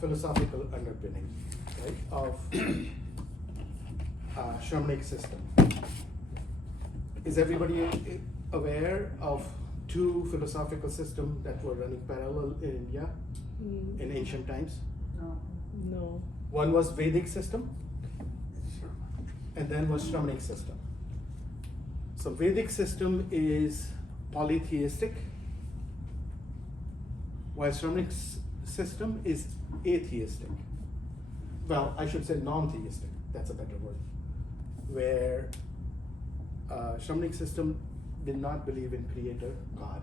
philosophical underpinning, right, of shamanic system. Is everybody aware of two philosophical systems that were running parallel in India in ancient times? No. One was Vedic system, and then was Shamanic system. So Vedic system is polytheistic, while Shamanic system is atheistic. Well, I should say non-theistic, that's a better word. Where Shamanic system did not believe in creator, God,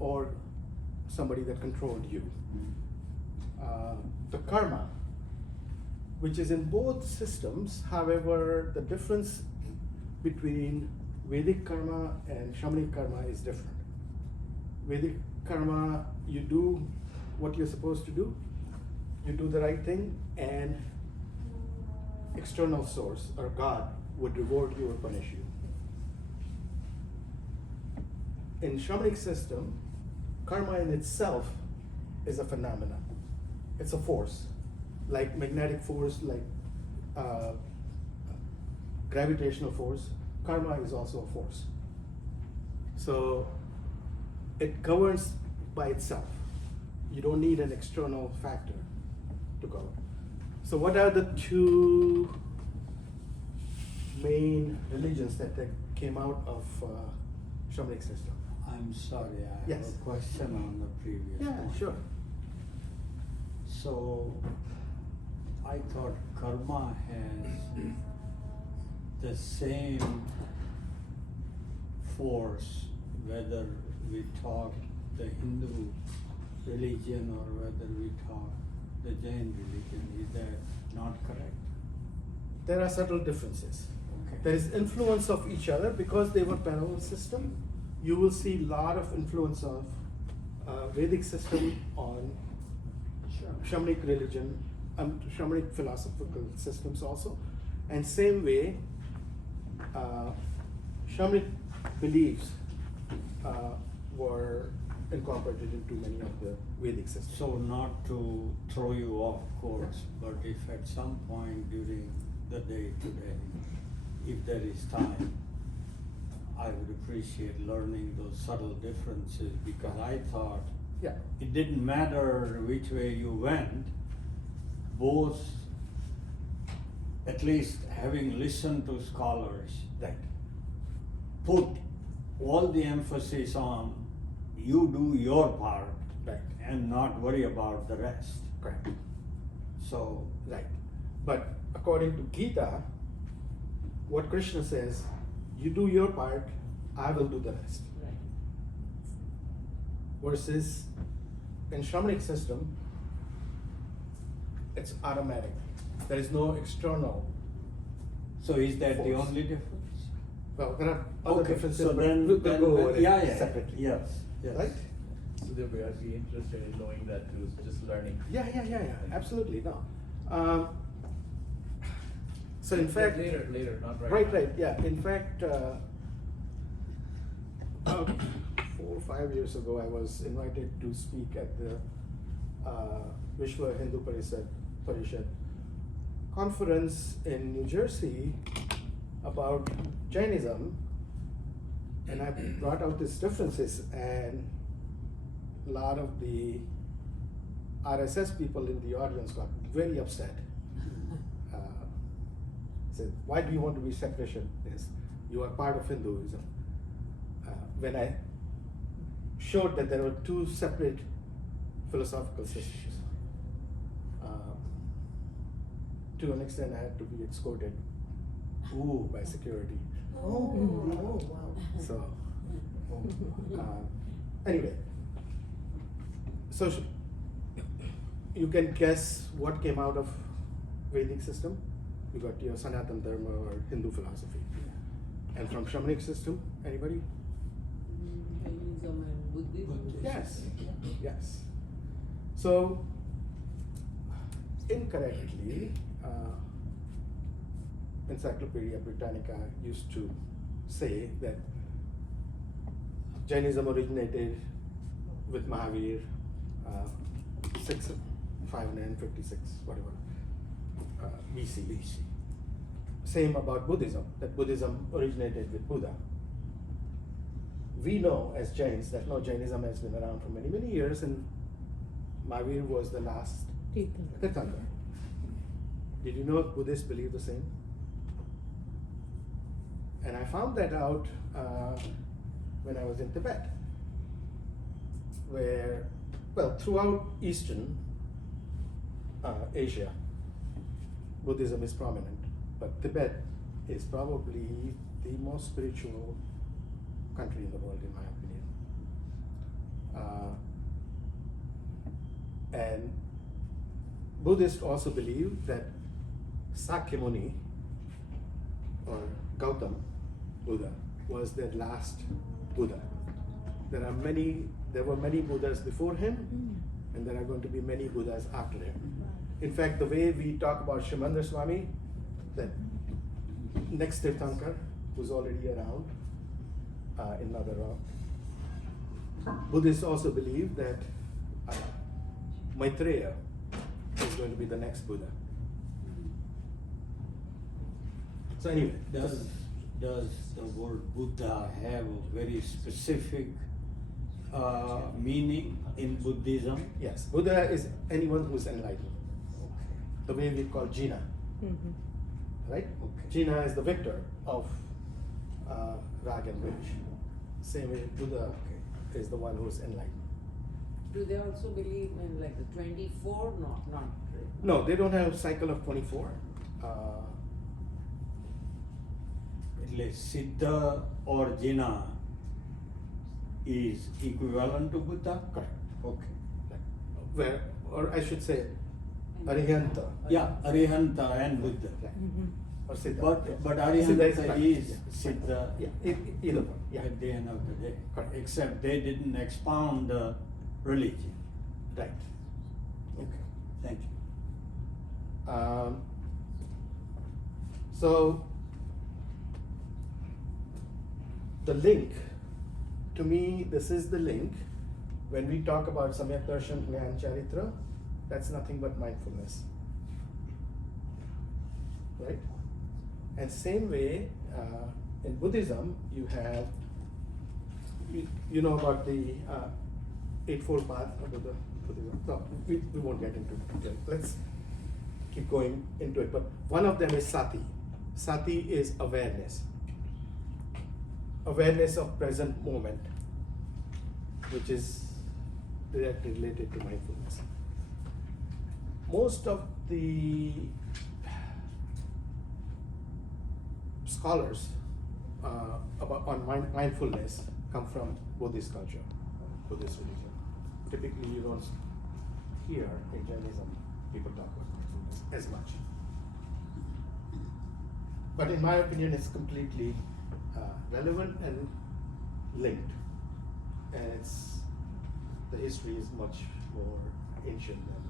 or somebody that controlled you. The karma, which is in both systems, however, the difference between Vedic karma and Shamanic karma is different. Vedic karma, you do what you're supposed to do, you do the right thing, and external source or God would reward you or punish you. In Shamanic system, karma in itself is a phenomenon. It's a force, like magnetic force, like gravitational force. Karma is also a force. So it governs by itself. You don't need an external factor to govern. So what are the two main religions that came out of Shamanic system? I'm sorry, I Yes. have a question on the previous one. Sure. So, I thought karma has the same force whether we talk the Hindu religion or whether we talk the Jain religion. Is that not correct? There are subtle differences. Okay. There is influence of each other because they were parallel system. You will see a lot of influence of Vedic system on Shamanic religion, Shamanic philosophical systems also. And same way, Shamanic beliefs were incorporated into many of the Vedic systems. So not to throw you off course, but if at some point during the day today, if there is time, I would appreciate learning those subtle differences, because I thought Yeah. it didn't matter which way you went, both, at least having listened to scholars, Right. put all the emphasis on you do your part Right. and not worry about the rest. Correct. So, Right. But according to Gita, what Krishna says, you do your part, I will do the rest. Right. Versus in Shamanic system, it's automatic. There is no external. so is that the Force. only difference? Well, there are other Okay, differences, so but then, we'll then, go over it yeah, separately. yes, yes. Right? Sudhirbhai, I'd be interested in knowing that too, just learning. Yeah. Absolutely, no. So in fact, Later, not right now. right, yeah. In fact, 4 or 5 years ago, I was invited to speak at the Vishwa Hindu Parishad conference in New Jersey about Jainism, and I brought out these differences, and a lot of the RSS people in the audience got very upset. Said, why do you want to be separationists? You are part of Hinduism. When I showed that there were two separate philosophical systems, to an extent I had to be escorted by security. Wow. So, anyway, so you can guess what came out of Vedic system. You got your Sanatana Dharma or Hindu philosophy. And from Shamanic system, anybody? Jainism and Buddhism. Yes. So, incorrectly, Encyclopedia Britannica used to say that Jainism originated with Mahavir 556, whatever, BC. Same about Buddhism, that Buddhism originated with Buddha. We know as Jains that no, Jainism has been around for many, many years, and Mahavir was the last Tirthankar. Did you know Buddhists believe the same? And I found that out when I was in Tibet, where, well, throughout Eastern Asia, Buddhism is prominent, but Tibet is probably the most spiritual country in the world, in my opinion. And Buddhists also believe that Sakyamuni, or Gautam Buddha, was their last Buddha. There were many Buddhas before him, and there are going to be many Buddhas after him. In fact, the way we talk about Shimandra Swami, that next Tirthankar, who's already around in Mother Rock, Buddhists also believe that Maitreya is going to be the next Buddha. So anyway, Does the word Buddha have a very specific meaning in Buddhism? yes, Buddha is anyone who is enlightened. The way we call Jina, right? Okay. Jina is the victor of Rag and Rage. Same way Buddha is the one who is enlightened. Do they also believe in like the 24? Not really. No, they don't have a cycle of 24. Like Siddha or Jina is equivalent to Buddha? Correct. Okay. Where, or I should say, Arihanta. Yeah, Arihanta and Buddha. Right. Or Siddha. But Siddha Arihanta right. is Yeah. Siddha Yeah, either one. Yeah. at the end of the day. Correct. Except they didn't expound the religion. Right. Okay, thank you. So the link, to me, this is the link. When we talk about Samyak Darshan, Jnana Charitra, that's nothing but mindfulness, right? And same way, in Buddhism, you have, you know about the Eightfold Path of Buddhism. No, we won't get into it. Let's keep going into it. But one of them is Sati. Sati is awareness. Awareness of present moment, which is directly related to mindfulness. Most of the scholars on mindfulness come from Buddhist culture, Buddhist religion. Typically, you don't hear in Jainism people talk about mindfulness as much. But in my opinion, it's completely relevant and linked, and the history is much more ancient than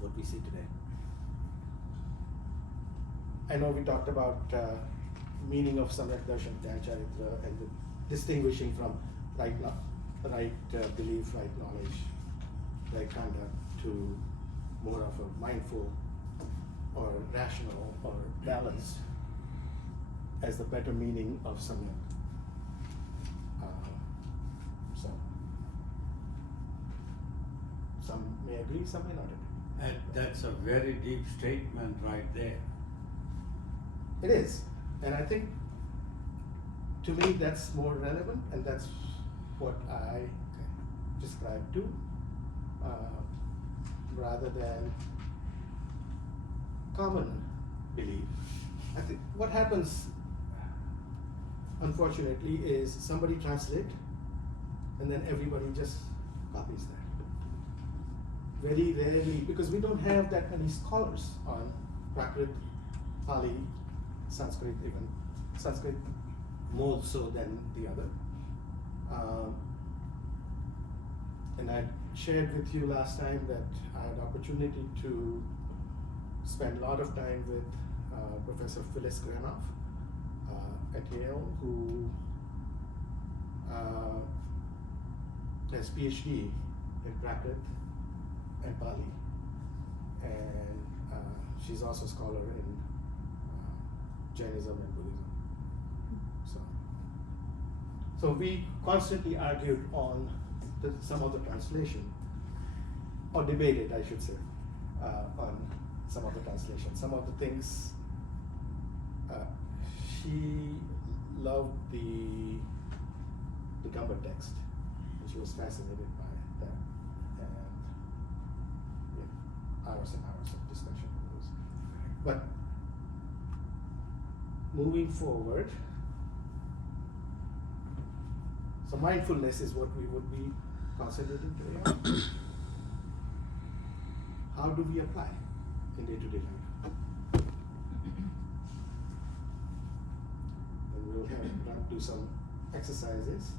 what we see today. I know we talked about meaning of Samyak Darshan, Jnana Charitra, and the distinguishing from right belief, right knowledge, right conduct, to more of a mindful or rational or balanced as the better meaning of Samyak. So some may agree, some may not agree. And that's a very deep statement right there. It is, and I think to me that's more relevant, and that's what I describe to, rather than common belief. I think what happens, unfortunately, is somebody translate, and then everybody just copies that. Very rarely, because we don't have that many scholars on Prakrit, Pali, Sanskrit even. Sanskrit more so than the other. And I shared with you last time that I had opportunity to spend a lot of time with Professor Phyllis Granoff at Yale, who has PhD in Prakrit and Pali. Bali, and she's also a scholar in Jainism and Buddhism. So we constantly argued on some of the translation, or debated, I should say, on some of the translation. Some of the things she loved the Gamba text, and she was fascinated by that, and hours and hours of discussion on those. But moving forward, so mindfulness is what we would be concentrating today on. How do we apply in day-to-day life? And we'll do some exercises.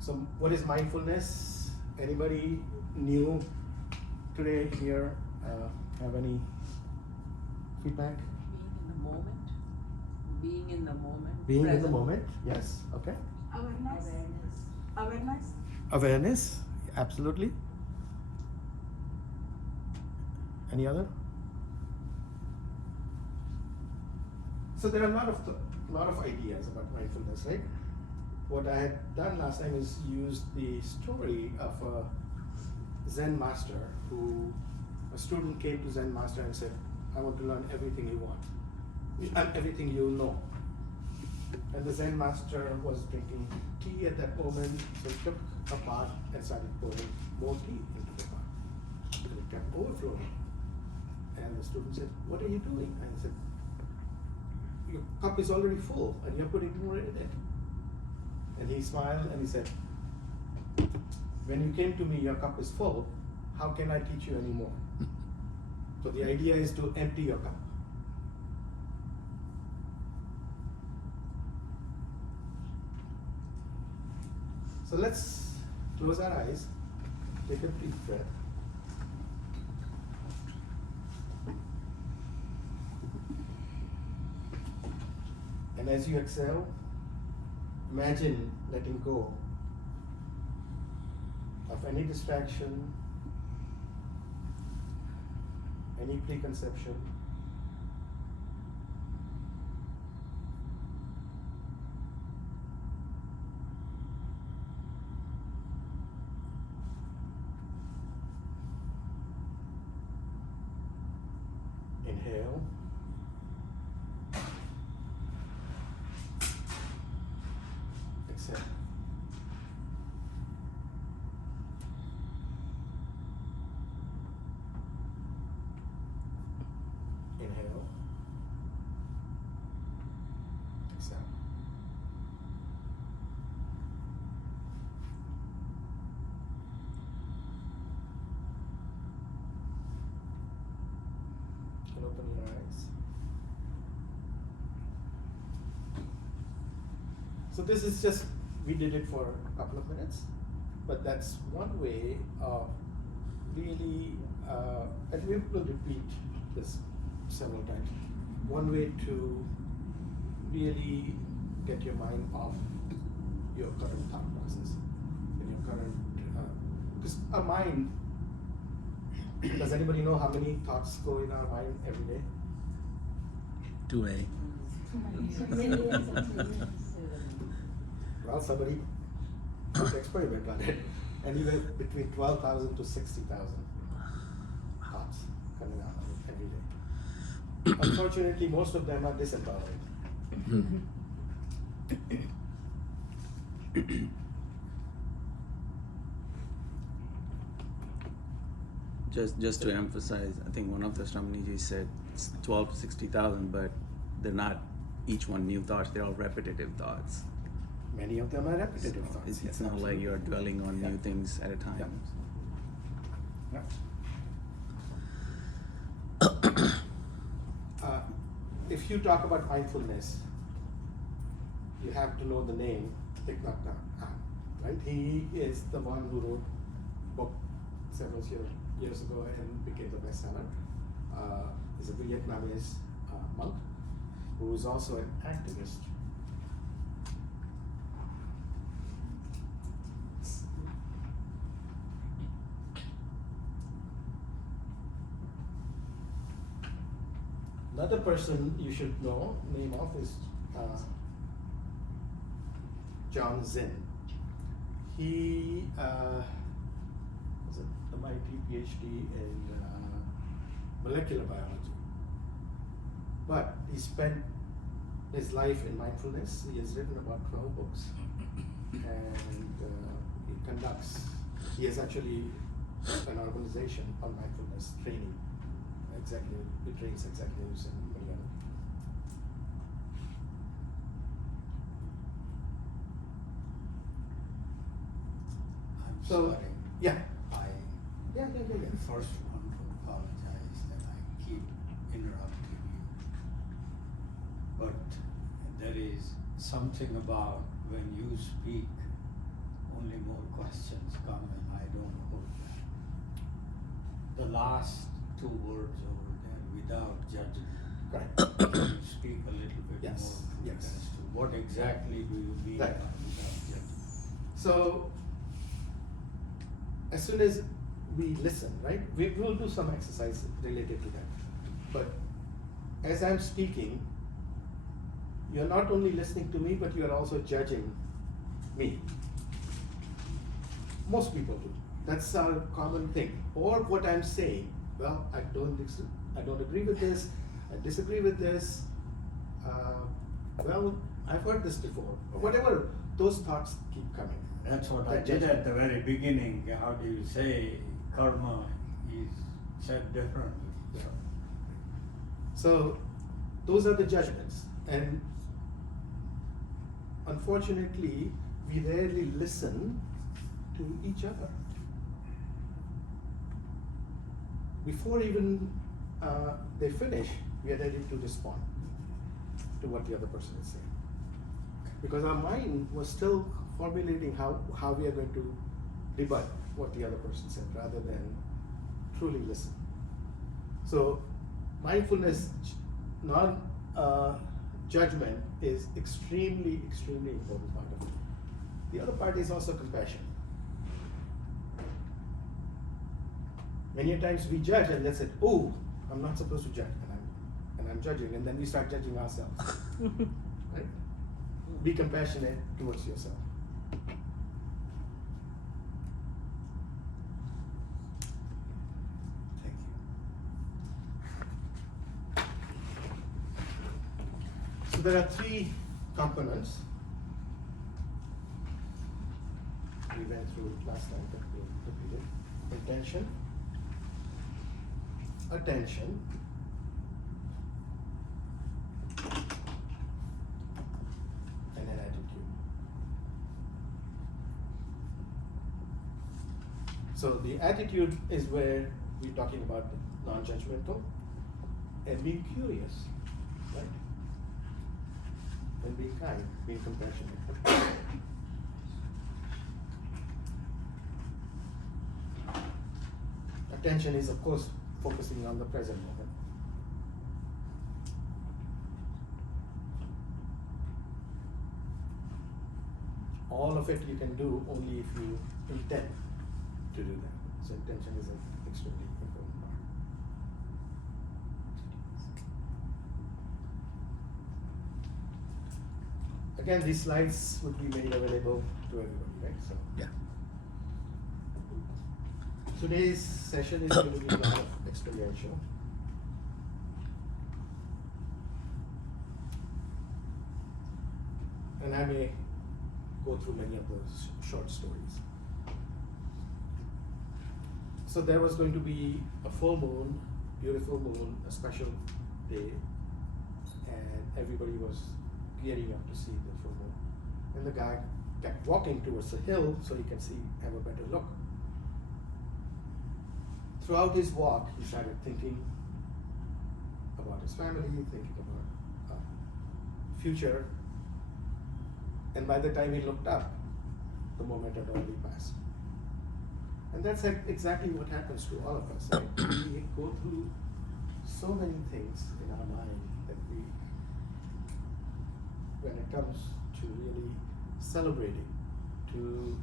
So what is mindfulness? Anybody new today here have any feedback? Being in the moment. Being in the present. moment, yes, okay. Awareness. Awareness, absolutely. Any other? So there are a lot of ideas about mindfulness, right? What I had done last time is use the story of a Zen master who, a student came to Zen master and said, I want to learn everything you want, everything you know. And the Zen master was drinking tea at that moment, so he took a pot and started pouring more tea into the pot. And it kept overflowing. And the student said, what are you doing? And he said, your cup is already full and you're putting more in it. And he smiled and he said, when you came to me, your cup is full, how can I teach you anymore? So the idea is to empty your cup. So let's close our eyes, take a deep breath. And as you exhale, imagine letting go of any distraction, any preconception. Inhale. Exhale. Inhale. Exhale. You can open your eyes. So this is just, we did it for a couple of minutes, but that's one way of really, and we will repeat this several times, one way to really get your mind off your current thought process, and your current, because our mind, does anybody know how many thoughts go in our mind every day? 2A. Millions and millions. Well, somebody should experiment on it. Anywhere between 12,000 to 60,000 thoughts coming out of it every day. Unfortunately, most of them are disempowering. Just to emphasize, I think one of the Stamniji said it's 12 to 60,000, but they're not each one new thoughts, they're all repetitive thoughts. Many of them are repetitive So thoughts. it's yes, not like absolutely. you're dwelling on Yeah. new things at a time. Yeah. If you talk about mindfulness, you have to know the name Thich Nhat Hanh, right? He is the one who wrote a book several years ago and became the bestseller. He's a Vietnamese monk who is also an activist. other person you should know, name of is John Zinn. He was an MIT PhD in molecular biology, but he spent his life in mindfulness. He has written about 12 books, and he has actually an organization on mindfulness training. He trains executives and many other people. I'm So, sorry. yeah. I first want to apologize that I keep interrupting you. But there is something about when you speak, only more questions come and I don't hold that. The last two words over there, without judgment. Correct. Can you speak a little bit Yes, more to yes. as to what exactly do you mean by Right. without judgment? So, as soon as we listen, right, we will do some exercise related to that. But as I'm speaking, you're not only listening to me, but you are also judging me. Most people do. That's a common thing. Or what I'm saying, well, I don't agree with this, I disagree with this, well, I've heard this before, or whatever, those thoughts keep coming. That's what I That did judgment. at the very beginning. How do you say karma is said differently? Yeah. So those are the judgments, and unfortunately, we rarely listen to each other. Before even they finish, we are ready to respond to what the other person is saying. Because our mind was still formulating how we are going to rebut what the other person said rather than truly listen. So mindfulness, non-judgment is extremely, extremely important part of it. The other part is also compassion. Many times we judge and let's say, oh, I'm not supposed to judge, and I'm judging, and then we start judging ourselves. Right? Be compassionate towards yourself. Thank you. So there are three components we went through last time, but we'll repeat it. Intention, attention, and an attitude. So the attitude is where we're talking about non-judgmental and being curious, right? And being kind, being compassionate. Attention is, of course, focusing on the present moment. All of it you can do only if you intend to do that. So intention is an extremely important part. Again, these slides would be made available to everybody, right? So Yeah. today's session is going to be a lot of experiential. And I may go through many of those short stories. So there was going to be a full moon, beautiful moon, a special day, and everybody was gearing up to see the full moon. And the guy kept walking towards the hill so he can have a better look. Throughout his walk, he started thinking about his family, thinking about future. And by the time he looked up, the moment had already passed. And that's exactly what happens to all of us, right? We go through so many things in our mind that when it comes to really celebrating, to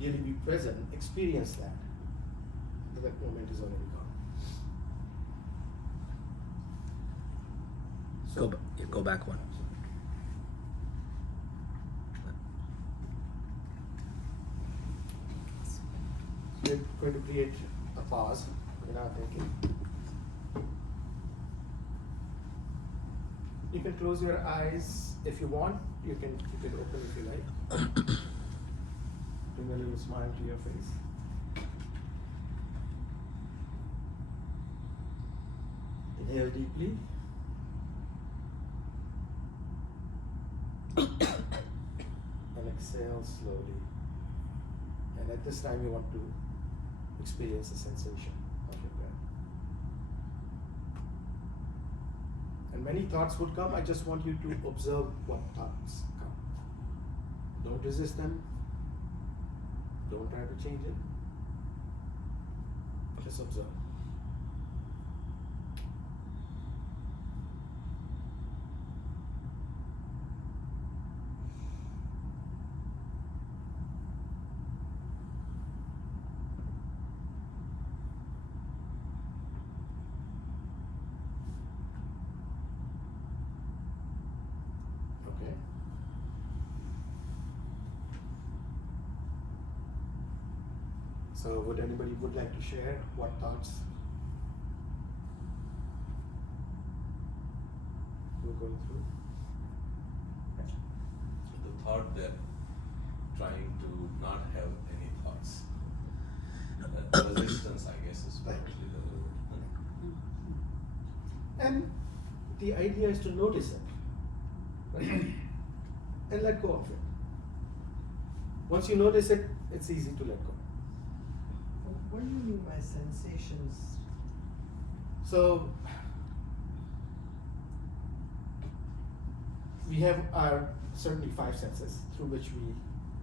really be present, experience that moment is already gone. Go back one. We're going to create a pause in our thinking. You can close your eyes if you want. You can keep it open if you like. Bring a little smile to your face. Inhale deeply. And exhale slowly. And at this time, you want to experience the sensation of your breath. And many thoughts would come. I just want you to observe what thoughts come. Don't resist them. Don't try to change it. Just observe. Okay. So would anybody would like to share what thoughts we're going through? The thought that trying to not have any thoughts. That resistance, I guess, is Right. probably the word. And the idea is to notice it, right? And let go of it. Once you notice it, it's easy to let go. What do you mean by sensations? So we have our certainly 5 senses through which we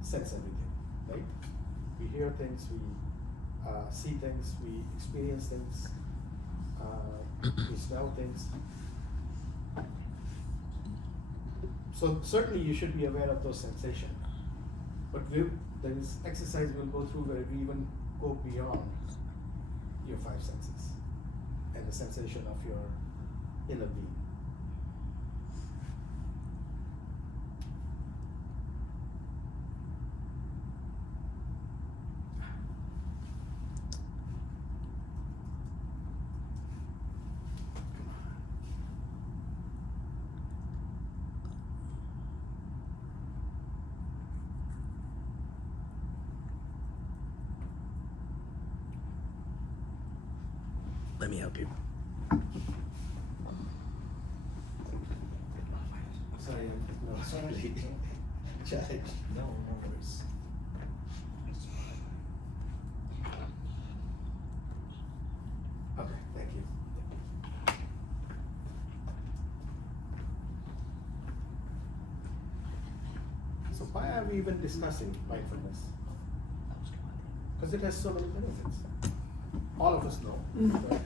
sense everything, right? We hear things, we see things, we experience things, we smell things. So certainly you should be aware of those sensations. But there is exercise we'll go through where we even go beyond your 5 senses and the sensation of your inner being. Let me help you. Sorry, I'm sorry. Challenge. No worries. Okay, thank you. So why are we even discussing mindfulness? Because it has so many benefits. All of us know. Right?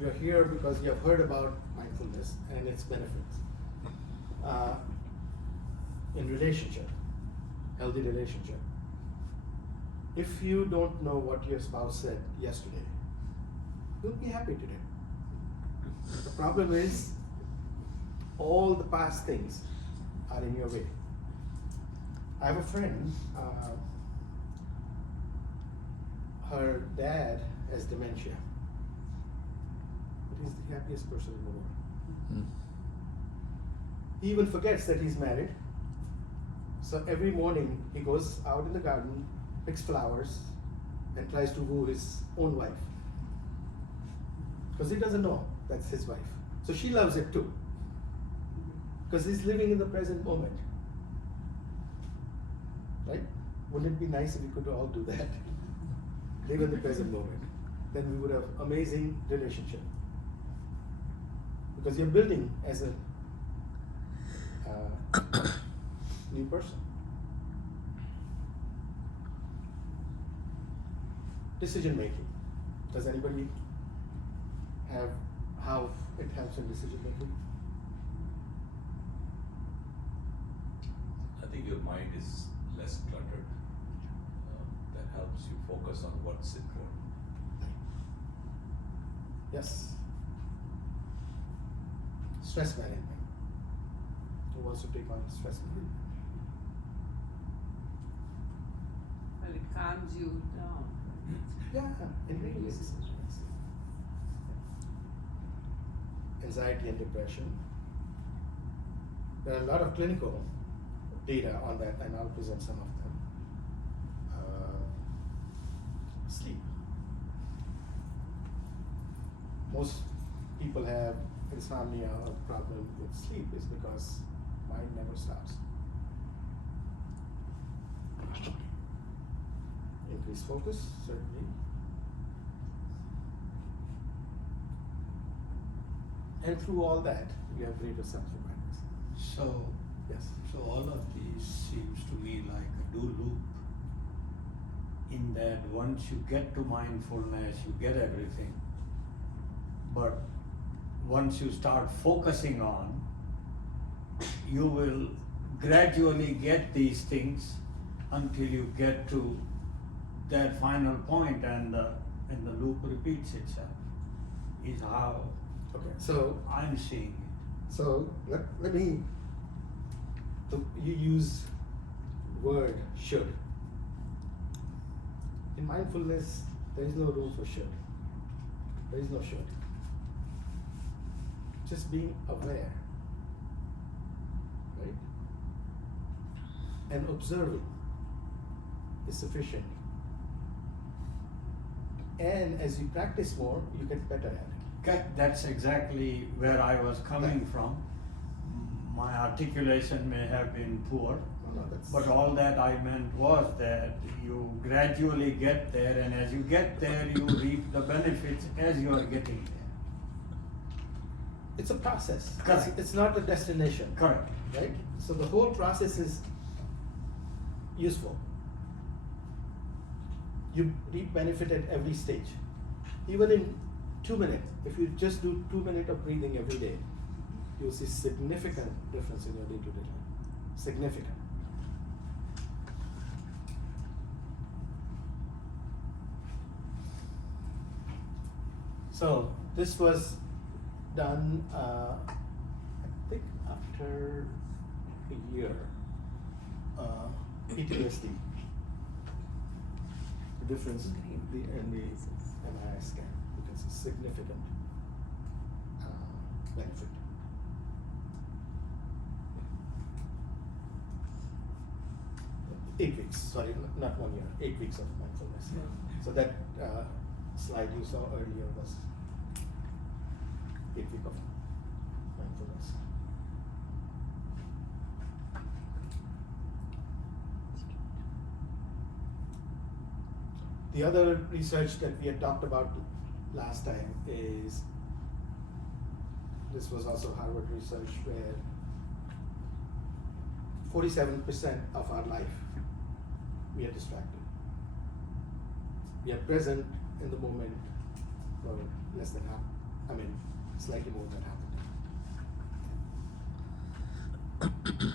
You're here because you have heard about mindfulness and its benefits. In relationship, healthy relationship. If you don't know what your spouse said yesterday, you'll be happy today. The problem is, all the past things are in your way. I have a friend, her dad has dementia, but he's the happiest person in the world. He even forgets that he's married. So every morning he goes out in the garden, picks flowers, and tries to woo his own wife. Because he doesn't know that's his wife. So she loves it too. Because he's living in the present moment. Right? Wouldn't it be nice if we could all do that? Live in the present moment. Then we would have amazing relationship. Because you're building as a new person. Decision making. Does anybody have how it helps in decision making? I think your mind is less cluttered. That helps you focus on what's important. Yes. Stress management. who wants to take on stress management? Well, it calms you down. Yeah, in many ways. Anxiety and depression. There are a lot of clinical data on that, and I'll present some of them. Sleep. Most people have insomnia or problem with sleep is because mind never stops. Increased focus, certainly. And through all that, you have greater self-awareness. So, Yes. so all of these seems to me like a do loop. In that once you get to mindfulness, you get everything. But once you start focusing on, you will gradually get these things until you get to that final point, and the loop repeats itself. Is how Okay. So I'm seeing it. So let me, you use word should. In mindfulness, there is no room for should. There is no should. Just being aware, right? And observing is sufficient. And as you practice more, you get better at it. Okay, that's exactly where I was coming from. My articulation may have been poor, No, that's. but all that I meant was that you gradually get there, and as you get there, you reap the benefits as you are getting there. It's a process. Correct. It's not a destination. Correct. Right? So the whole process is useful. You reap benefit at every stage. Even in 2 minutes, if you just do 2 minutes of breathing every day, you'll see significant difference in your day-to-day life. Significant. So this was done, I think after a year, PTSD. The difference in the MRI scan, you can see significant benefit. Eight weeks, sorry, not 1 year, 8 weeks of mindfulness. So that slide you saw earlier was 8 weeks of mindfulness. The other research that we had talked about last time is, this was also Harvard research, where 47% of our life we are distracted. We are present in the moment for less than half, slightly more than half the time.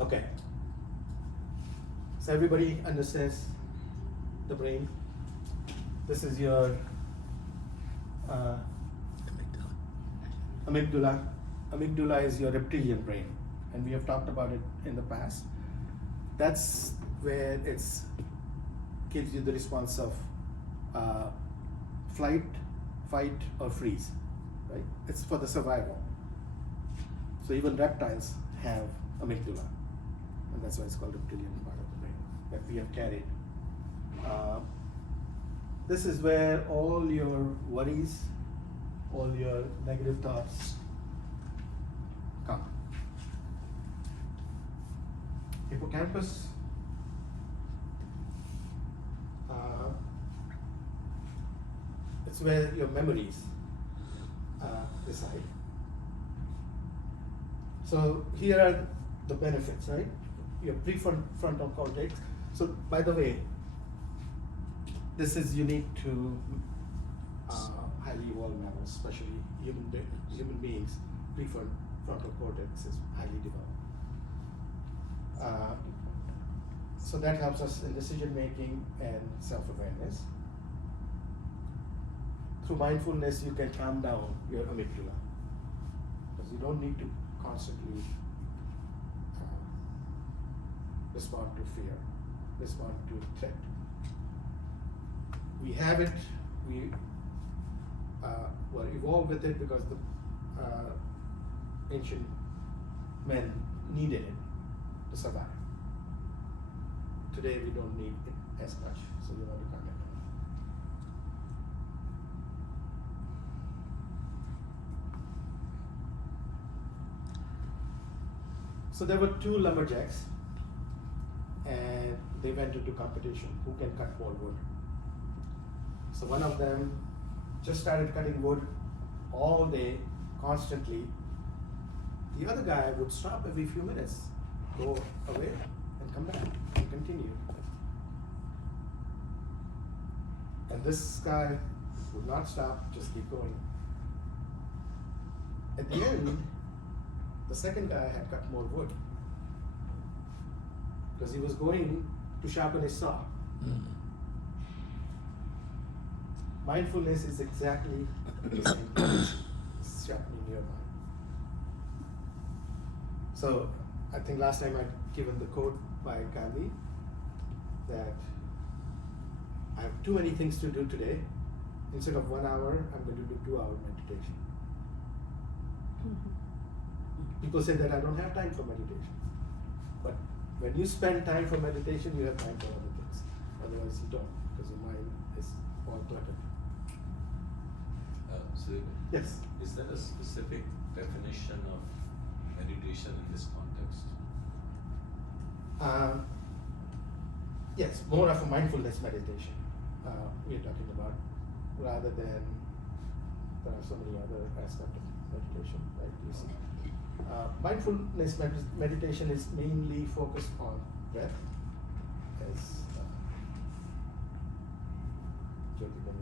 Okay. So everybody understands the brain. This is your amygdala. Amygdala is your reptilian brain, and we have talked about it in the past. That's where it's gives you the response of flight, fight, or freeze, right? It's for the survival. So even reptiles have amygdala, and that's why it's called reptilian part of the brain that we have carried. This is where all your worries, all your negative thoughts come. Hippocampus, it's where your memories reside. So here are the benefits, right? Your prefrontal cortex. So by the way, this is unique to highly evolved mammals, especially human beings. Prefrontal cortex is highly developed. So that helps us in decision making and self-awareness. Through mindfulness, you can calm down your amygdala. because you don't need to constantly respond to fear, respond to threat. We have it, we were evolved with it because the ancient men needed it to survive. Today we don't need it as much, so we want to come back. So there were two lumberjacks, and they went into competition who can cut more wood. So one of them just started cutting wood all day, constantly. The other guy would stop every few minutes, go away and come back and continue. And this guy would not stop, just keep going. At the end, the second guy had cut more wood because he was going to sharpen his saw. Mindfulness is exactly the same thing. It's sharpening your mind. So I think last time I'd given the quote by Gandhi that I have too many things to do today. Instead of 1 hour, I'm going to do 2-hour meditation. People say that I don't have time for meditation. But when you spend time for meditation, you have time for other things. Otherwise you don't, because your mind is all cluttered. So, Yes. is there a specific definition of meditation in this context? Yes, more of a mindfulness meditation we are talking about, rather than there are so many other aspects of meditation, right? You see, mindfulness meditation is mainly focused on breath, as Jyoti can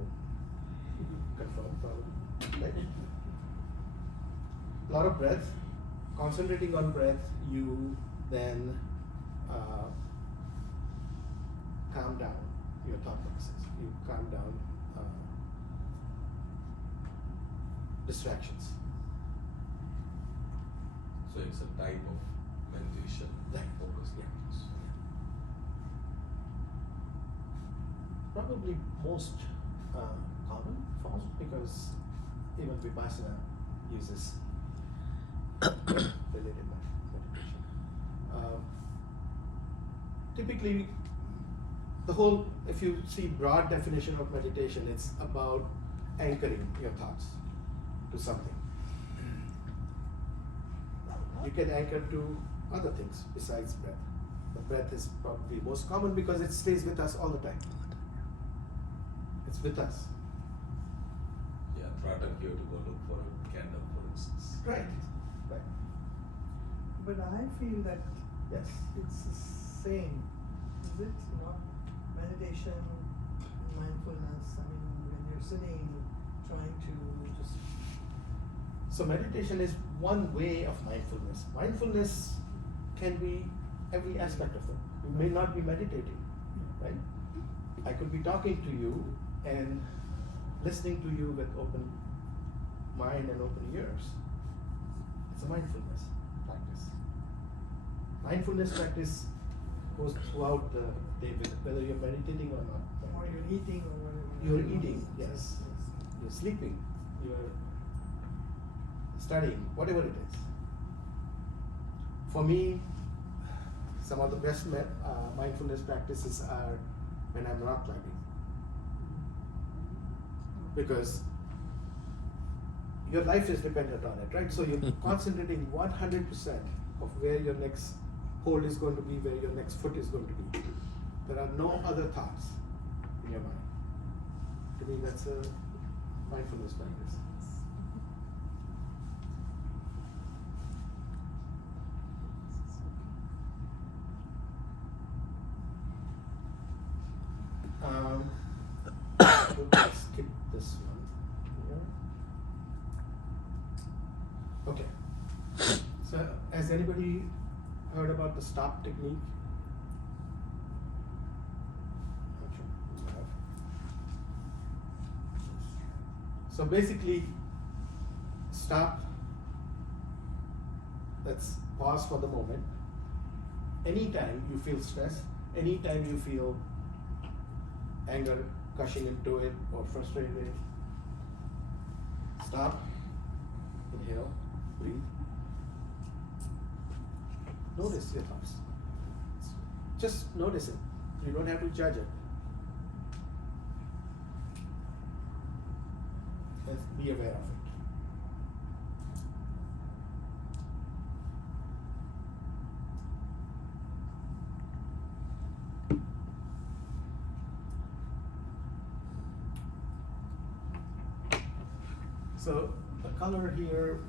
confirm probably, right? A lot of breath. Concentrating on breath, you then calm down your thought process. You calm down distractions. So it's a type of meditation, Right. focus. Yeah. Probably most common form, because even Vipassana uses related meditation. Typically, the whole, if you see broad definition of meditation, it's about anchoring your thoughts to something. You can anchor to other things besides breath. The breath is probably most common because it stays with us all the time. It's with us. Yeah, Tratak, you have to go look for a candle, for instance. Right. Right. But I feel that Yes. it's the same, is it? Not meditation, mindfulness. I mean, when you're sitting, trying to just. So meditation is one way of mindfulness. Mindfulness can be every aspect of it. You may not be meditating, right? I could be talking to you and listening to you with open mind and open ears. It's a mindfulness practice. Mindfulness practice goes throughout the day, whether you're meditating or not. Or you're eating or whatever. You're eating, yes. You're sleeping, you're studying, whatever it is. For me, some of the best mindfulness practices are when I'm rock climbing. Because your life is dependent on it, right? So you're concentrating 100% of where your next hold is going to be, where your next foot is going to be. There are no other thoughts in your mind. To me, that's a mindfulness practice. We'll skip this one here. Okay. So, has anybody heard about the stop technique? Not sure. You have. So basically, stop let's pause for the moment. Anytime you feel stress, anytime you feel anger gushing into it or frustrated, stop, inhale, breathe. Notice your thoughts. Just notice it. You don't have to judge it. Let's be aware of it. So the color here,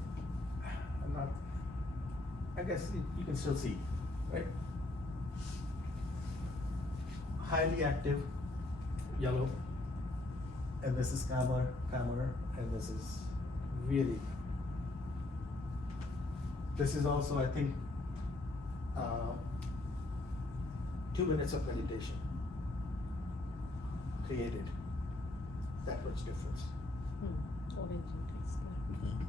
I guess you can still see, right? Highly active, yellow, and this is calmer, and this is really, this is also, I think, 2 minutes of meditation created that much difference. Orange in taste. Mhm.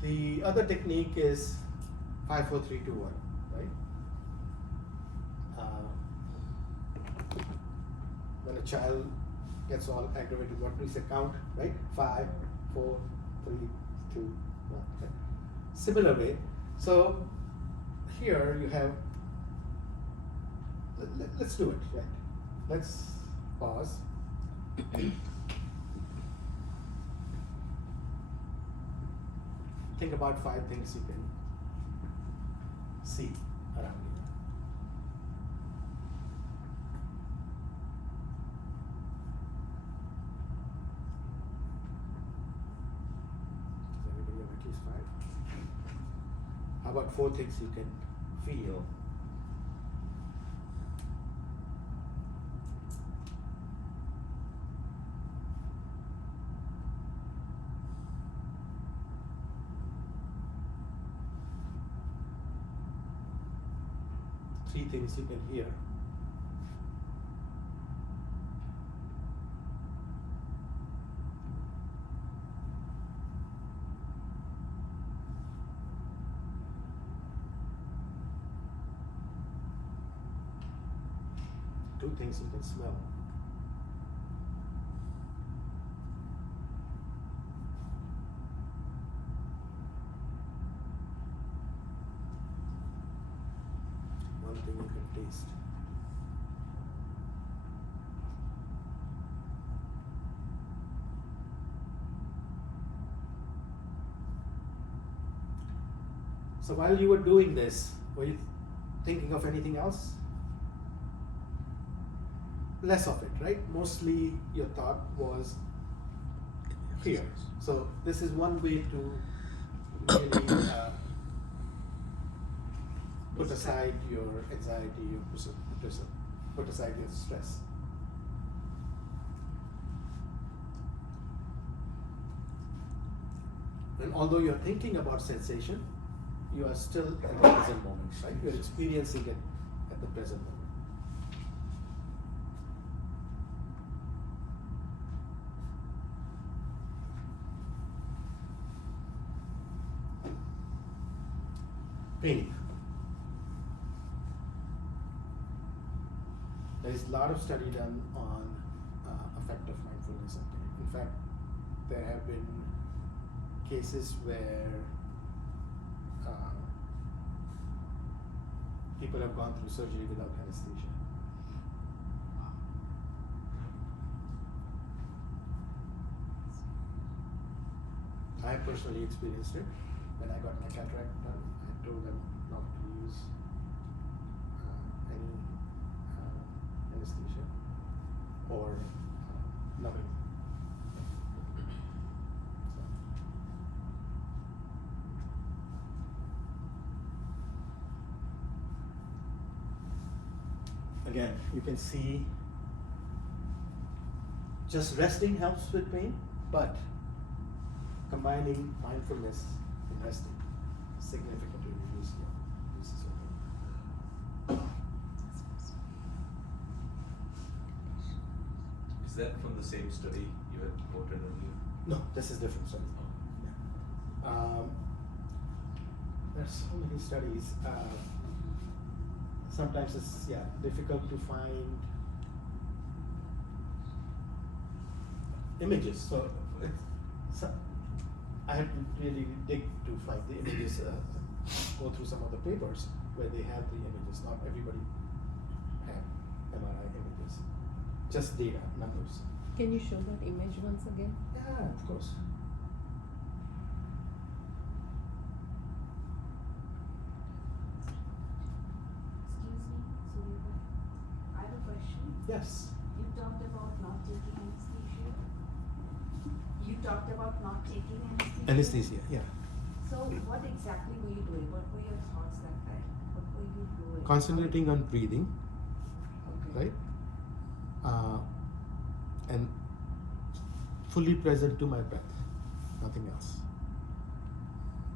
The other technique is 5, 4, 3, 2, 1, right? When a child gets all aggravated, what we say count, right? 5, 4, 3, 2, 1. Okay. Similar way. So here you have. Let's do it, right? Let's pause. Think about 5 things you can see around you. Does everybody have at least 5? How about 4 things you can feel? Three things you can hear. Two things you can smell. One thing you can taste. So while you were doing this, were you thinking of anything else? Less of it, right? Mostly your thought was here. So this is one way to really put aside your anxiety, put aside your stress. And although you're thinking about sensation, you are still at the present moment, right? You're experiencing it at the present moment. Pain. There is a lot of study done on effect of mindfulness on pain. In fact, there have been cases where people have gone through surgery without anesthesia. I personally experienced it. When I got my cataract done, I told them not to use any anesthesia or numbing. Again, you can see just resting helps with pain, but combining mindfulness and resting significantly reduces your pain. that from the same study you had quoted earlier? No, this is different study. There's so many studies. Sometimes it's difficult to find images. So I have to really dig to find the images. Go through some of the papers where they have the images. Not everybody have MRI images. Just data, numbers. Can you show that image once again? Yeah, of course. Excuse me, Sudhirbhai. I have a question. Yes. You talked about not taking anesthesia. You talked about not taking anesthesia. Anesthesia, yeah. So what exactly were you doing? What were your thoughts that time? What were you doing? Concentrating on breathing, Okay. right? And fully present to my breath, nothing else.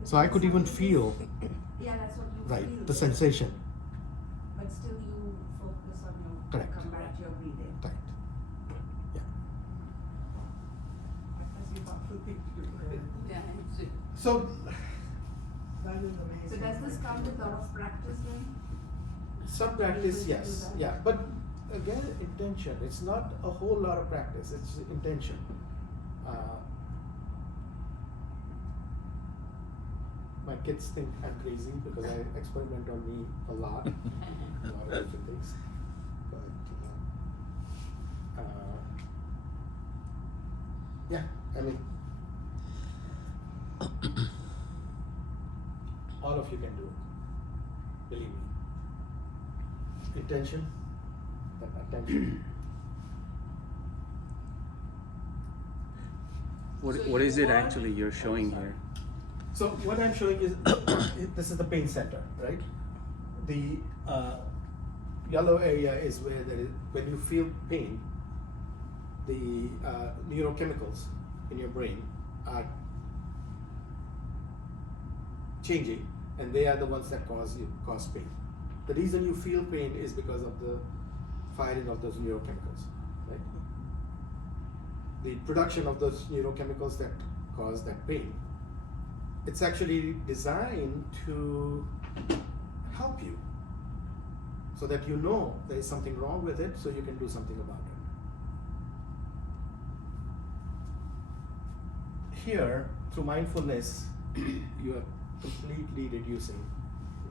So I could even feel, Yeah, that's what you right, feel. the sensation, But still you focus on your, Correct. come back to your breathing. right? Yeah. That must be powerful thing to do. Yeah, it's, So That is amazing. So does this come with a lot of practice then? some practice, Able to yes, do that? yeah, but again, intention. It's not a whole lot of practice. It's intention. My kids think I'm crazy because I experiment on me a lot of different things. But yeah, I mean, all of you can do it. Believe me. Intention, then attention. What So what is you it are- actually you're showing sorry. here? So what I'm showing is, this is the pain center, right? The yellow area is where there is, when you feel pain, the neurochemicals in your brain are changing, and they are the ones that cause pain. The reason you feel pain is because of the firing of those neurochemicals, right? The production of those neurochemicals that cause that pain. It's actually designed to help you so that you know there is something wrong with it, so you can do something about it. Here, through mindfulness, you are completely reducing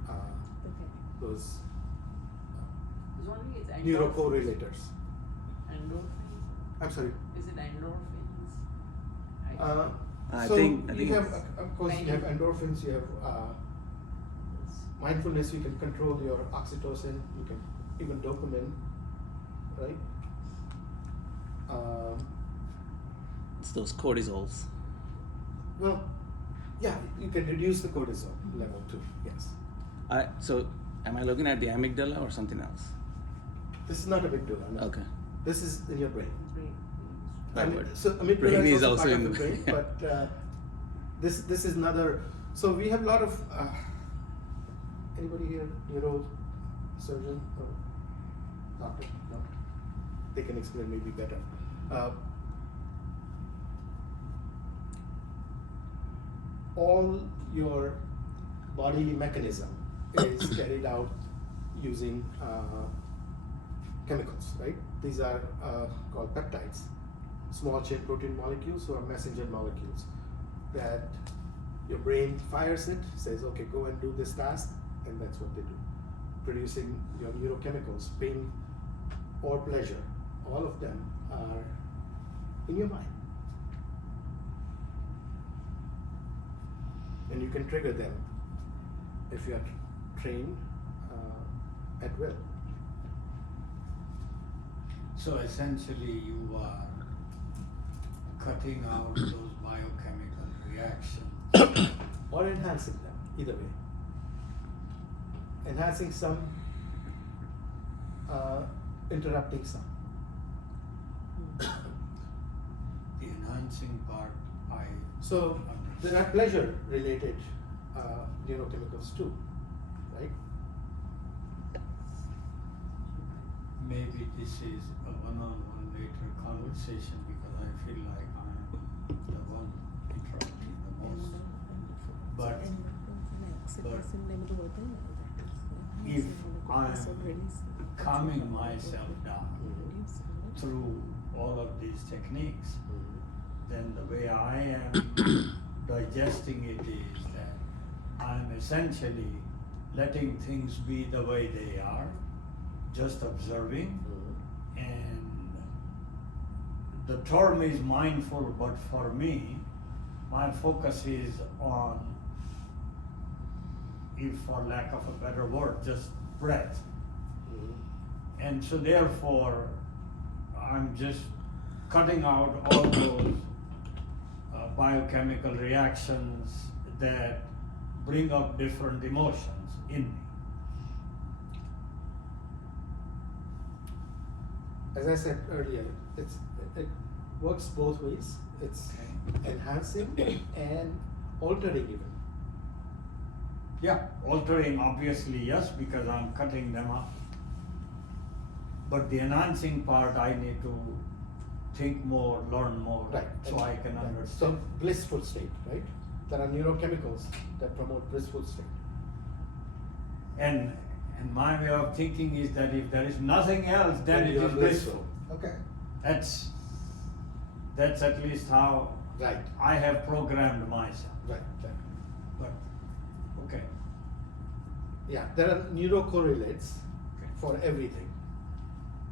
Okay. those it's only it's endorphins. neurocorrelators. Endorphins. I'm sorry. Is it endorphins? I So think you have, it's- of course, you have endorphins. You have mindfulness. You can control your oxytocin. You can even dopamine, right? It's those cortisols. Well, yeah, you can reduce the cortisol level too. Yes, So am I looking at the amygdala or something else? this is not a big deal. No. Okay. This is in your brain. Brain. I mean, Right, so amygdala brain is is also also part in of the the- brain, but this is another. So we have a lot of. Anybody here neurosurgeon or doctor? No, they can explain maybe better. All your bodily mechanism is carried out using chemicals, right? These are called peptides, small chain protein molecules or messenger molecules that your brain fires it, says, okay, go and do this task, and that's what they do. Producing your neurochemicals, pain or pleasure, all of them are in your mind. And you can trigger them if you are trained at will. So essentially you are cutting out those biochemical reactions. Or enhancing them, either way. Enhancing some, interrupting some. The enhancing part, So there are pleasure related neurochemicals too, right? maybe this is a one-on-one later conversation because I feel like I'm the one interrupting the most. But if I'm calming myself down through all of these techniques, then the way I am digesting it is that I'm essentially letting things be the way they are, just observing, and the term is mindful, but for me, my focus is on, if for lack of a better word, just breath. And so therefore, I'm just cutting out all those biochemical reactions that bring up different emotions in me. As I said earlier, it works both ways. It's enhancing and altering even. Yeah, altering obviously yes, because I'm cutting them up. But the enhancing part, I need to think more, learn more, Right. so I can Right. understand. So blissful state, right? There are neurochemicals that promote blissful state. And my way of thinking is that if there is nothing else, then it you are is blissful. Okay. That's at least how Right. I have programmed myself. Right. But okay. Yeah, there are neurocorrelates Okay. for everything.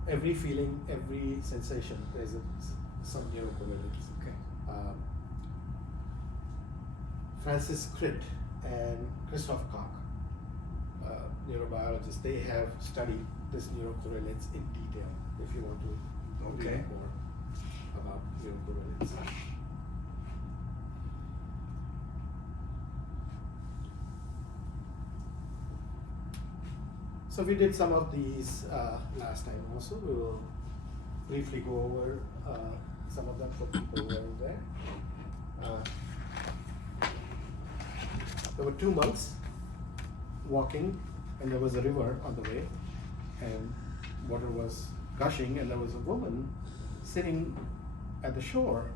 Every feeling, every sensation, there's some neurocorrelates. Okay. Francis Crick and Christoph Koch, neurobiologists, they have studied this neurocorrelates in detail. If you want to Okay. read more about neurocorrelates. So we did some of these last time also. We will briefly go over some of them for people who weren't there. There were two monks walking, and there was a river on the way, and water was gushing, and there was a woman sitting at the shore.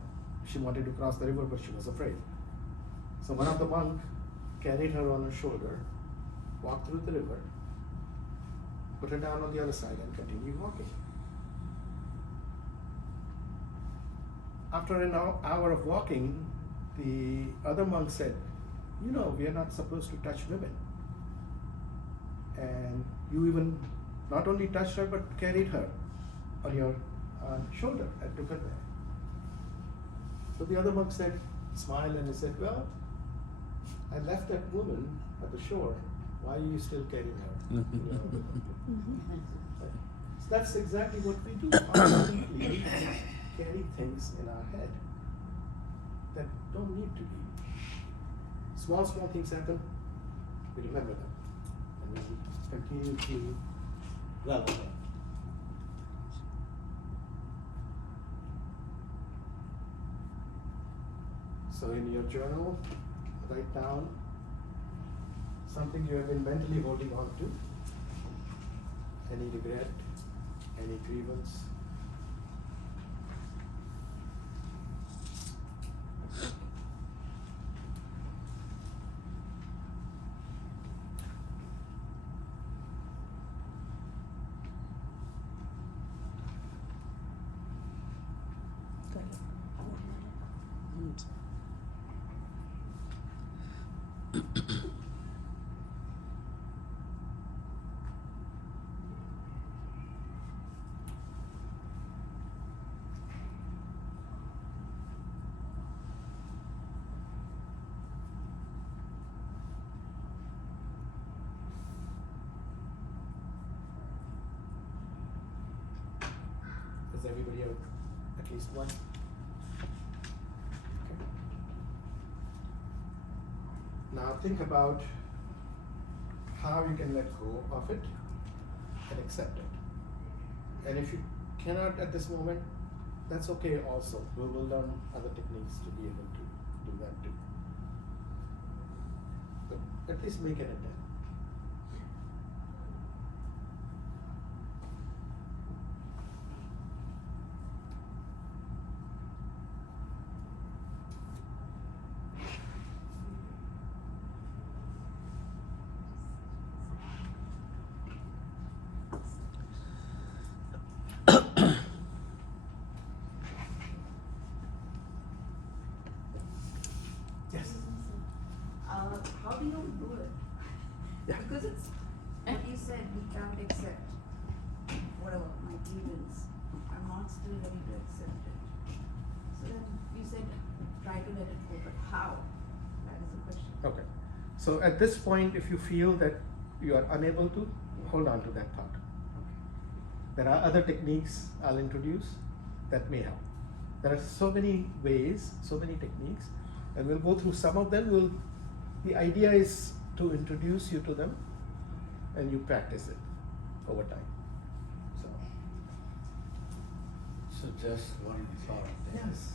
She wanted to cross the river, but she was afraid. So one of the monks carried her on his shoulder, walked through the river, put her down on the other side, and continued walking. After an hour of walking, the other monk said, "You know, we are not supposed to touch women. And you even not only touched her, but carried her on your shoulder and took her there." So the other monk said, smiled, and he said, "Well, I left that woman at the shore. Why are you still carrying her?" So that's exactly what we do. Constantly we carry things in our head that don't need to be. Small things happen, we remember them, and we continue to dwell on them. So in your journal, write down something you have been mentally holding on to, any regret, any grievance. Does everybody have at least one? Okay. Now think about how you can let go of it and accept it. And if you cannot at this moment, that's okay also. We will learn other techniques to be able to do that too. But at least make an attempt. can't accept whatever, my grievance, I'm not still ready to accept it. So then you said, try to let it go, but how? That is the question. Okay. So at this point, if you feel that you are unable to, hold on to that thought. There are other techniques I'll introduce that may help. There are so many ways, so many techniques, and we'll go through some of them. The idea is to introduce you to them and you practice it over time. So just one thought. Yes.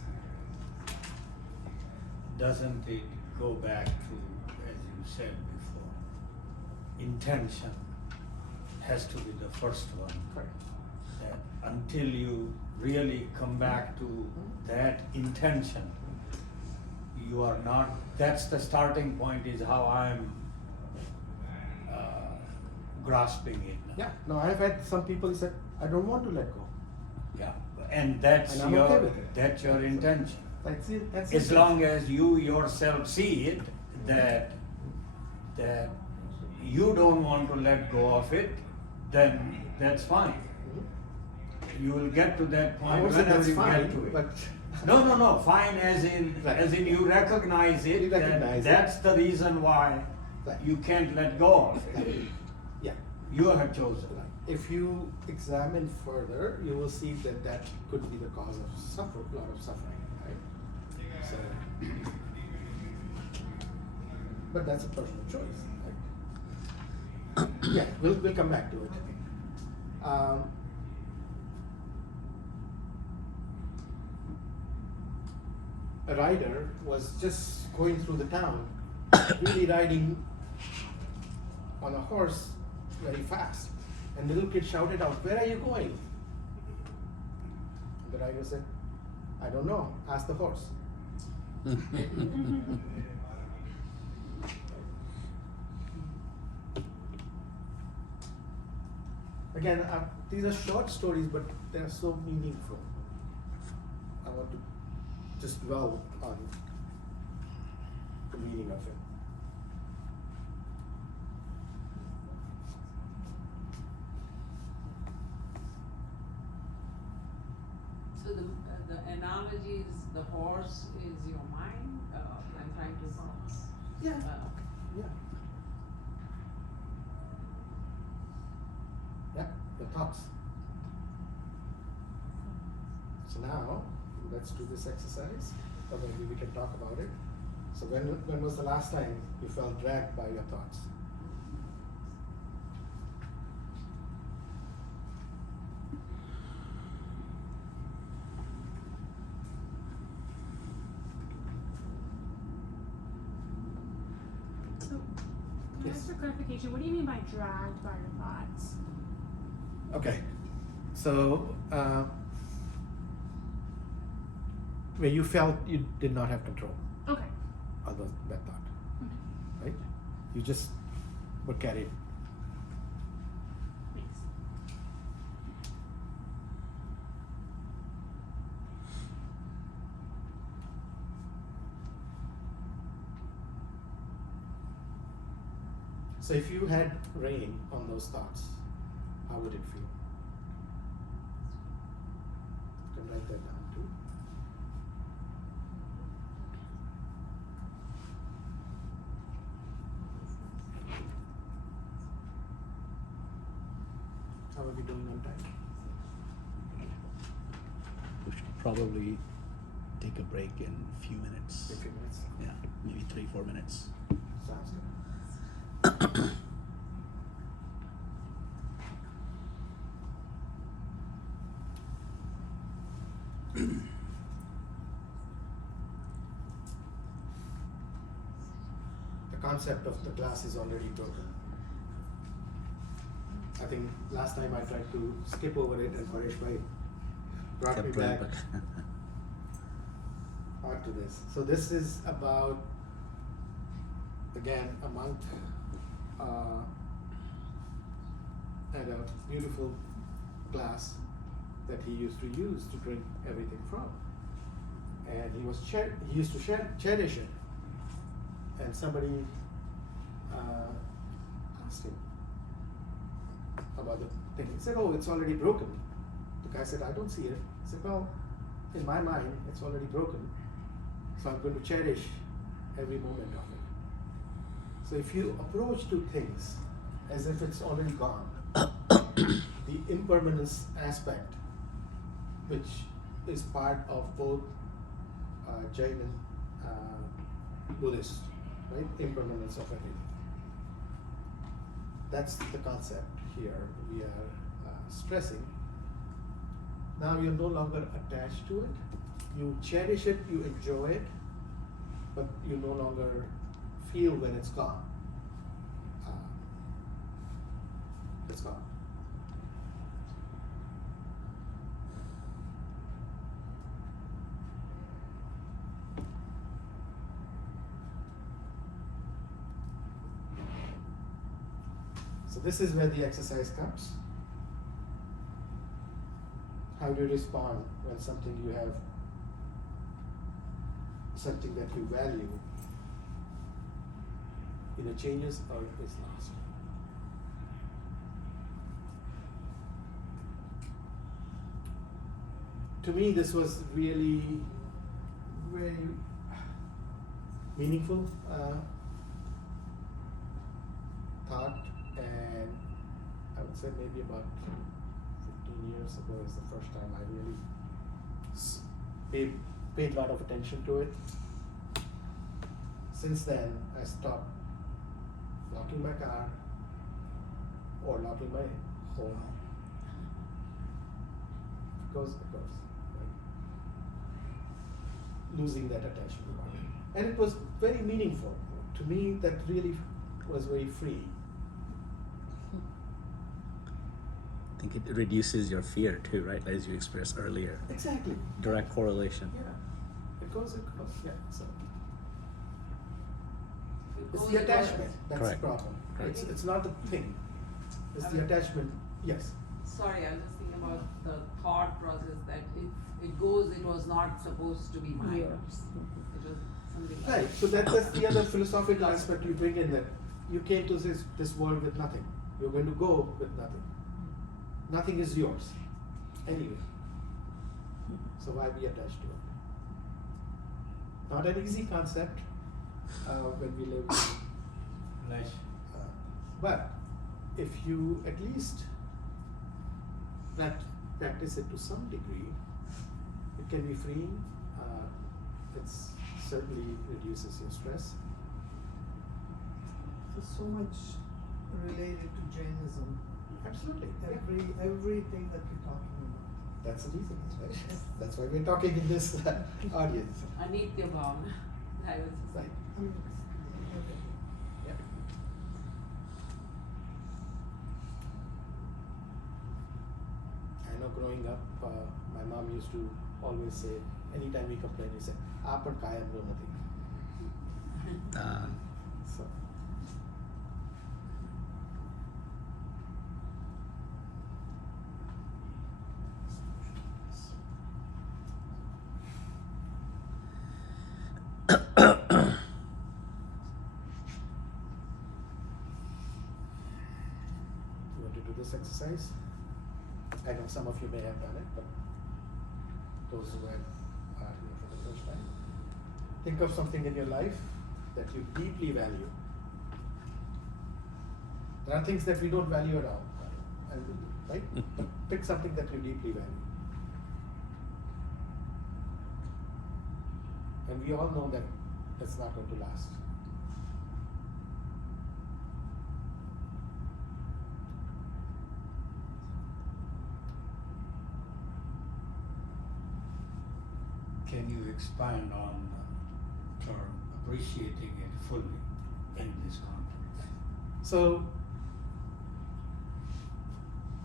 Doesn't it go back to, as you said before, intention has to be the first one. Correct. That until you really come back to that intention, you are not, that's the starting point, is how I'm grasping it now. Yeah. No, I've had some people who said, I don't want to let go. Yeah, and that's And I'm your, okay with it. that's your intention. That's it. That's As it. long as you yourself see it, that you don't want to let go of it, then that's fine. You will get to that I point won't say whenever that's you fine, get to it. but No, fine as in, Right. as in you recognize it, You recognize that that's the reason why Right. you can't let go of it. yeah. You have chosen. If you examine further, you will see that that could be the cause of a lot of suffering, right? So, but that's a personal choice, right? Yeah, we'll come back to it. A rider was just going through the town, really riding on a horse very fast. And the little kid shouted out, "Where are you going?" The rider said, "I don't know, ask the horse." Again, these are short stories, but they are so meaningful. I want to just dwell on the meaning of it. So the analogy is the horse is your mind. I'm trying to. Yeah. Okay. Yeah. Yeah, the thoughts. So now, let's do this exercise, or maybe we can talk about it. So when was the last time you felt dragged by your thoughts? So, can I ask for clarification? What do you mean by dragged by your thoughts? Okay, so where you felt you did not have control Okay. of that thought, Okay. right? You just were carried. Thanks. So if you had rain on those thoughts, how would it feel? You can write that down too. How are we doing on time? We should probably take a break in a few minutes. 15 minutes? Yeah, maybe 3-4 minutes. Sounds good. The concept of the glass is already broken. I think last time I tried to skip over it and Pareshbhai brought me Kept going back onto this. So this is about, again, a monk had a beautiful glass that he used to use to drink everything from, and he used to cherish it. And somebody asked him, about the thing. He said, "Oh, it's already broken." The guy said, "I don't see it." I said, "Well, in my mind, it's already broken, so I'm going to cherish every moment of it." So if you approach to things as if it's already gone, the impermanence aspect, which is part of both Jain and Buddhist, right? Impermanence of everything. That's the concept here we are stressing. Now you're no longer attached to it. You cherish it, you enjoy it, but you no longer feel when it's gone. It's gone. So this is where the exercise comes. How do you respond when something you have, something that you value, either changes or is lost? To me, this was really very meaningful thought, and I would say maybe about 15 years ago is the first time I really paid a lot of attention to it. Since then, I stopped locking my car or locking my home. It goes. Right? Losing that attachment about it. And it was very meaningful. To me, that really was very free. I think it reduces your fear too, right? As you expressed earlier. Exactly. Direct correlation. Yeah. It goes. Yeah. So it's Because the it attachment that's Correct. the problem. Correct. It's not the thing. It's the attachment. Yes. Sorry, I'm just thinking about the thought process that it goes, it was not supposed to be mine. Yours. It was something Right. So that's the other philosophical aspect you bring in, that you came to this world with nothing. You're going to go with nothing. Nothing is yours anyway. So why be attached to it? Not an easy concept when we live. Nice. But if you at least practice it to some degree, it can be freeing. It certainly reduces your stress. So much related to Jainism. Absolutely. Yeah. Everything that you're talking about. That's the reason, right? That's why we're talking in this audience. Anitya Bhavana. I was just Right. Yeah. I know growing up, my mom used to always say, anytime we complain, we say, "Aapan kayam ramati." So. You want to do this exercise? I know some of you may have done it, but those who are here for the first time, think of something in your life that you deeply value. There are things that we don't value at all, right? But pick something that you deeply value. And we all know that it's not going to last. Can you expand on the term appreciating it fully in this context? So,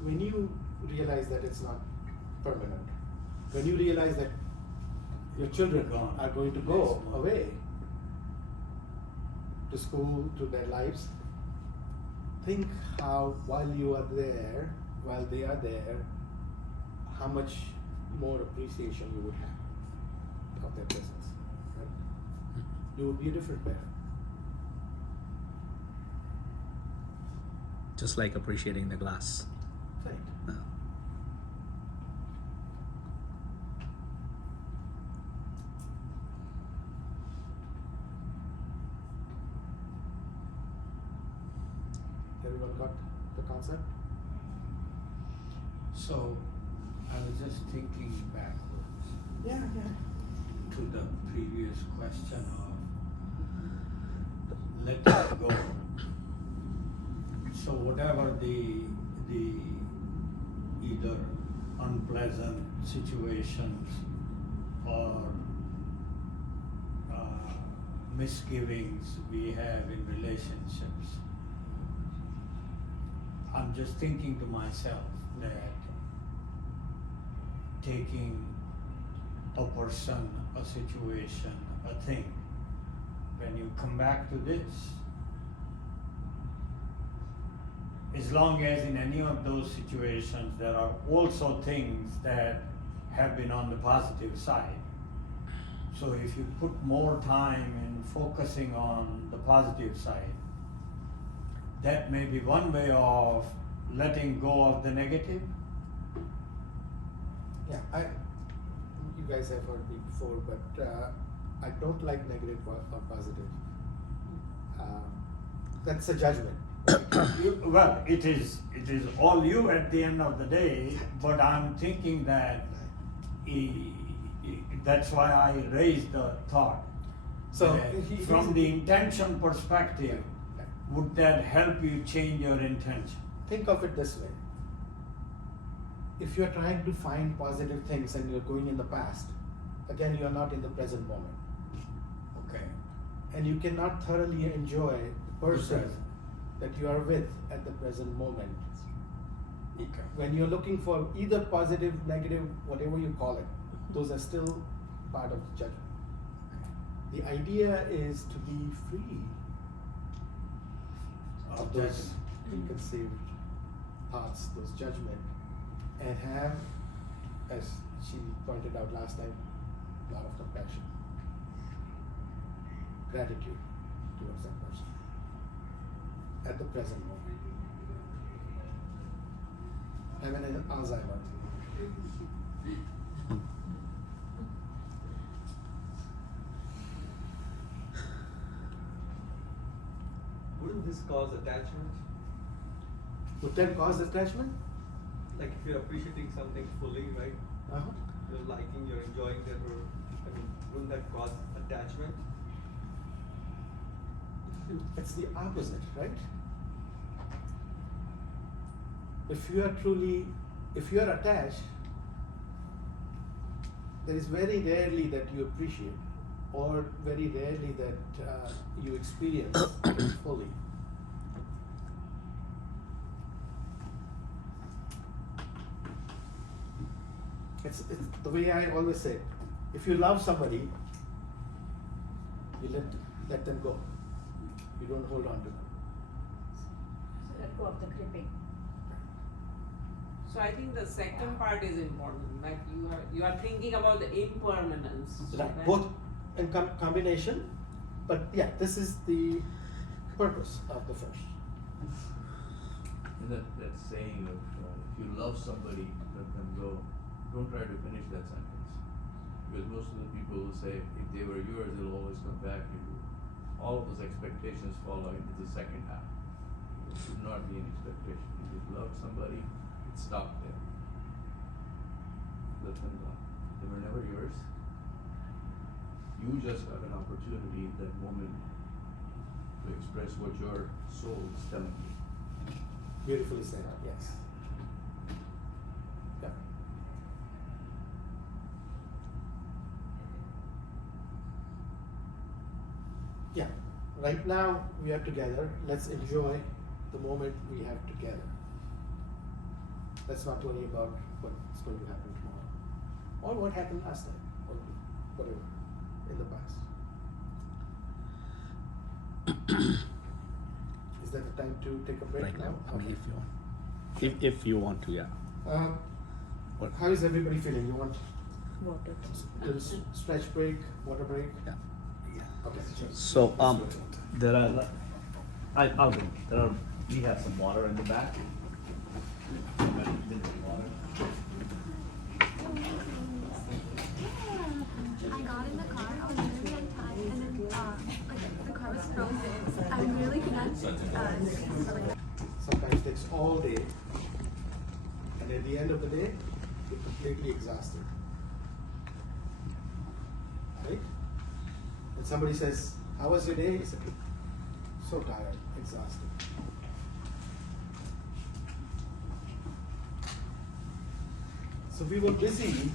when you realize that it's not permanent, when you realize that your children Gone. are going to go Yes. away to school, to their lives, think how while you are there, while they are there, how much more appreciation you would have of their presence. Right? You would be a different parent. Just like appreciating the glass. Right. No. Everyone got the concept? So, I was just thinking backwards Yeah. to the previous question of letting go. So whatever the either unpleasant situations or misgivings we have in relationships, I'm just thinking to myself that taking a person, a situation, a thing, when you come back to this, as long as in any of those situations there are also things that have been on the positive side. So if you put more time in focusing on the positive side, that may be one way of letting go of the negative. Yeah, you guys have heard me before, but I don't like negative or positive. That's a judgment. Well, it is all you at the end of the day, but I'm thinking that that's why I raised the thought. So that from the intention perspective, would that help you change your intention? Think of it this way. If you're trying to find positive things and you're going in the past, again, you're not in the present moment. Okay. And you cannot thoroughly enjoy the person Present. that you are with at the present moment. Okay. When you're looking for either positive, negative, whatever you call it, those are still part of the judgment. The idea is to be free of those preconceived thoughts, those judgment, and have, as she pointed out last time, a lot of compassion, gratitude towards that person at the present moment. Have an Alzheimer. Wouldn't this cause attachment? Would that cause attachment? Like if you're appreciating something fully, right? Uh-huh. You're liking, you're enjoying that, or wouldn't that cause attachment? It's the opposite, right? If you are attached, there is very rarely that you appreciate, or very rarely that you experience it fully. It's the way I always say, if you love somebody, you let them go. You don't hold on to them. So let go of the gripping. So I think the second part is important, like you are thinking about the impermanence. So Right, that- both in combination, but yeah, this is the purpose of the first. And that saying of if you love somebody, let them go. Don't try to finish that sentence, because most of the people will say if they were yours, they'll always come back to you. All of those expectations fall into the second half. It should not be an expectation. If you love somebody, it stopped there. Let them go. They were never yours. You just have an opportunity in that moment to express what your soul is telling you. Beautifully said, yes. Yeah. Yeah, right now we are together. Let's enjoy the moment we have together. Let's not worry about what's going to happen tomorrow, or what happened last time, or whatever in the past. Is that the time to take a break Right now? now, I mean, Okay. if you want. If you want to, yeah. What? How is everybody feeling? You want Water. a little stretch break, water break? Yeah. Okay. So, there are, I'll go. We have some water in the back. I got in the car, I was really on time, and then the car was frozen. I really couldn't. Sometimes takes all day, and at the end of the day, you're completely exhausted. Right? And somebody says, "How was your day?" You say, "So tired, exhausted." So we were busy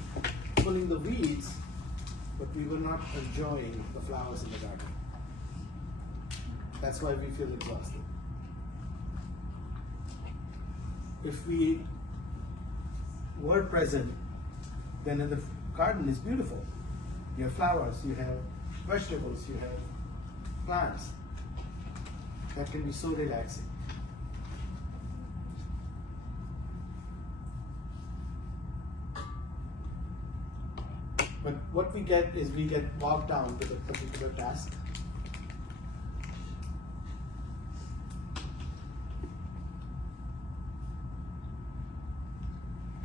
pulling the weeds, but we were not enjoying the flowers in the garden. That's why we feel exhausted. If we were present, then the garden is beautiful. You have flowers, you have vegetables, you have plants. That can be so relaxing. But what we get is we get bogged down with a particular task.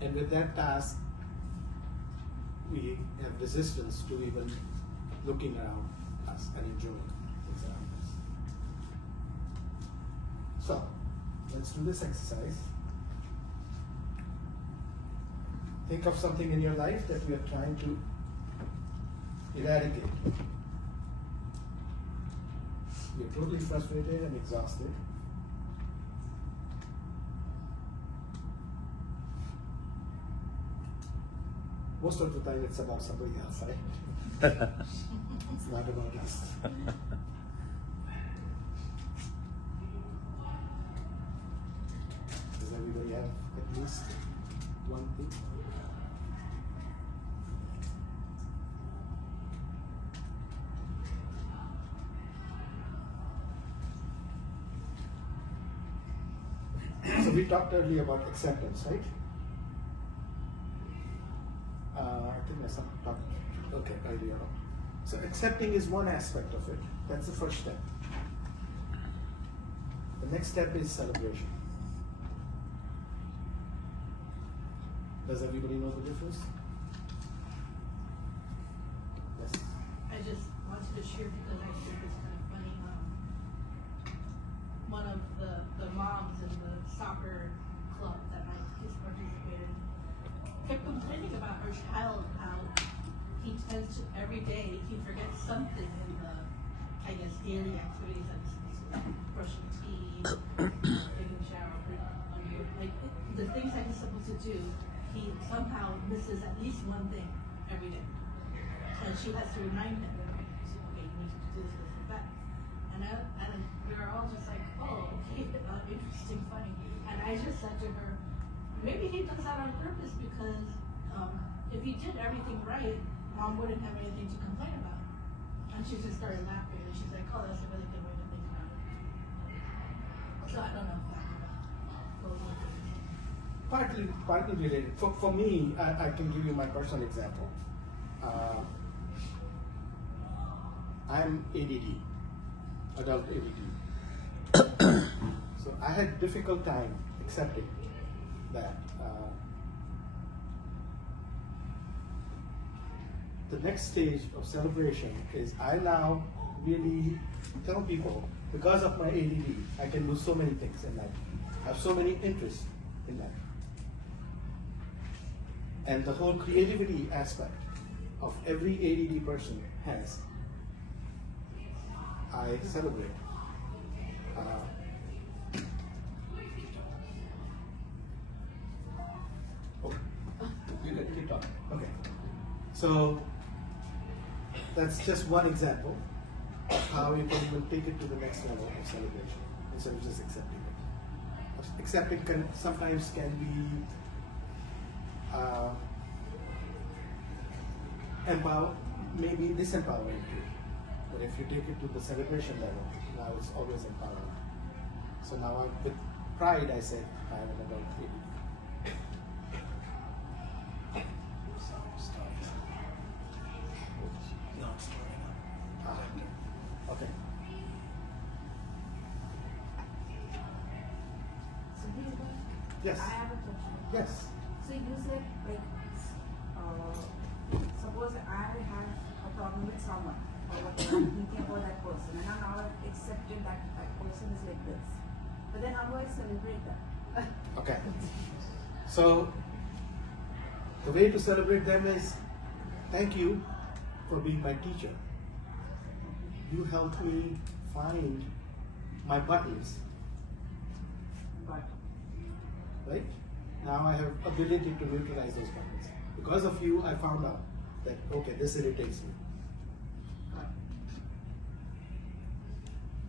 And with that task, we have resistance to even looking around us and enjoying what's around us. So, let's do this exercise. Think of something in your life that you are trying to eradicate. You're totally frustrated and exhausted. Most of the time it's about somebody else, right? It's not about us. Does everybody have at least one thing? So we talked earlier about acceptance, right? I think I talked, okay, earlier. So accepting is one aspect of it. That's the first step. The next step is celebration. Does everybody know the difference? Yes. I just wanted to share because I think it's kind of funny. One of the moms in the soccer club that my kids participated in kept complaining about her child, how he tends to every day he forgets something in the, I guess, daily activities that he's supposed to do, brushing teeth, taking a shower, like the things that he's supposed to do, he somehow misses at least one thing every day. And she has to remind him, okay, you need to do this, this, and that. And we were all just like, oh, okay, interesting, funny. And I just said to her, maybe he does that on purpose because if he did everything right, Mom wouldn't have anything to complain about. And she just started laughing and she's like, oh, that's a really good way to think about it. So I don't know if that goes with it. Partly related. For me, I can give you my personal example. I'm ADD, adult ADD. So I had difficult time accepting that. The next stage of celebration is I now really tell people, because of my ADD, I can do so many things in life. I have so many interests in life. And the whole creativity aspect of every ADD person has, I celebrate. Okay. You can keep talking. Okay. So that's just one example of how you can even take it to the next level of celebration instead of just accepting it. Accepting sometimes can be maybe disempowering too. But if you take it to the celebration level, now it's always empowering. So now with pride I say, I am an adult ADD. No, it's not. Okay. Sudhirbhai, Yes. I have a Yes. So you said like, suppose I have a problem with someone or whatever, I'm thinking about that person, and now I've accepted that that person is like this. But then how do I celebrate that? Okay. So the way to celebrate them is, thank you for being my teacher. You helped me find my buttons. Right? Now I have ability to neutralize those buttons. Because of you, I found out that, okay, this irritates me.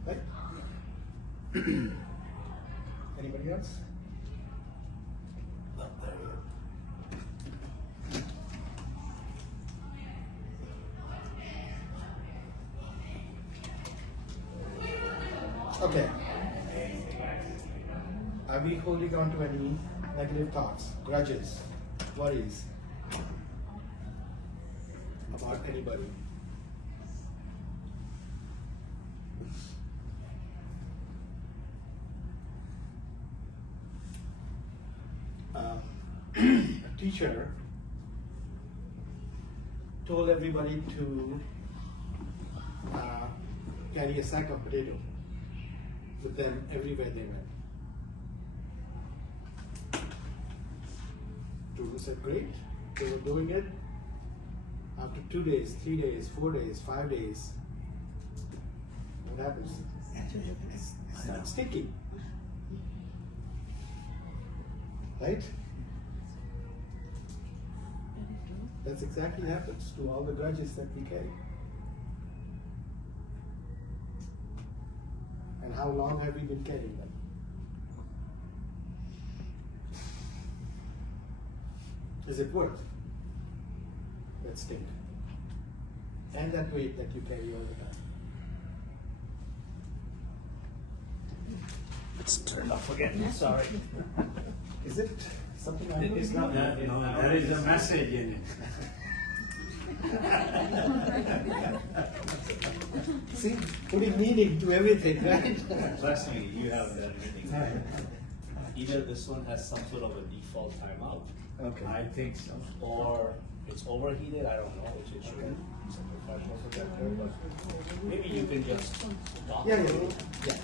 Right? Anybody else? No, there you go. Okay. Are we holding on to any negative thoughts, grudges, worries about anybody? A teacher told everybody to carry a sack of potato with them everywhere they went. Students said, great, they were doing it. After 2 days, 3 days, 4 days, 5 days, what happens? It starts sticking. Right? That's exactly happens to all the grudges that we carry. And how long have we been carrying them? Is it worth that stink and that weight that you carry all the time? It's turned off again. Sorry. Is it something I It's know? not that, no, there is a message in it. See, putting meaning to everything, right? Trust me, you have done everything. Either this one has some sort of a default timeout. Okay. I think so. Or it's overheated, I don't know, which it shouldn't. Some professionals will get there, but maybe you can just talk Yeah, to yeah, it. yeah.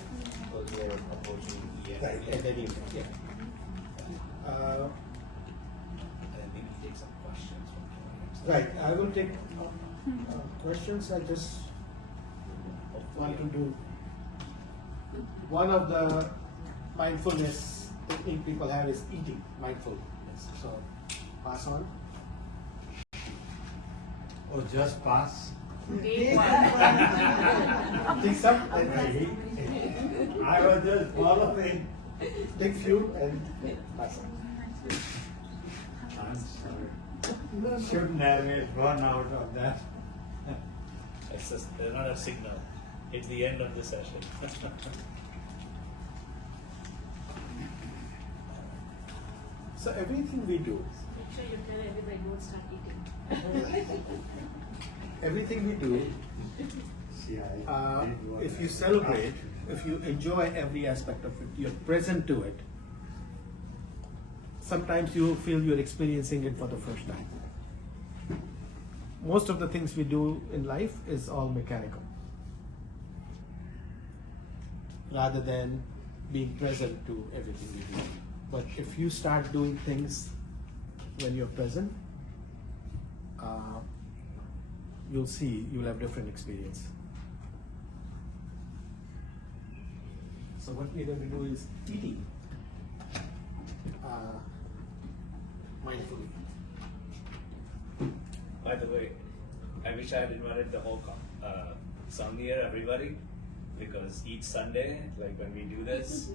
Because you're approaching the end. Right, and then you, yeah. And maybe take some questions from the Right, I will take questions. I just want to do one of the mindfulness technique people have is eating mindfulness. So pass on. Or just pass. Take some. I was just following. Take few and pass on. I'm sorry. Shouldn't have it run out of that. It's just, there's not a signal. It's the end of the session. So everything we do, Make sure you tell everybody don't start eating. everything we do, See, I did what if I you celebrate, if you enjoy every aspect of it, you're present to it, sometimes you feel you're experiencing it for the first time. Most of the things we do in life is all mechanical, rather than being present to everything we do. But if you start doing things when you're present, you'll see, you'll have different experience. So what we're going to do is eating mindfully. By the way, I wish I had invited the whole Sunday, everybody, because each Sunday, like when we do this,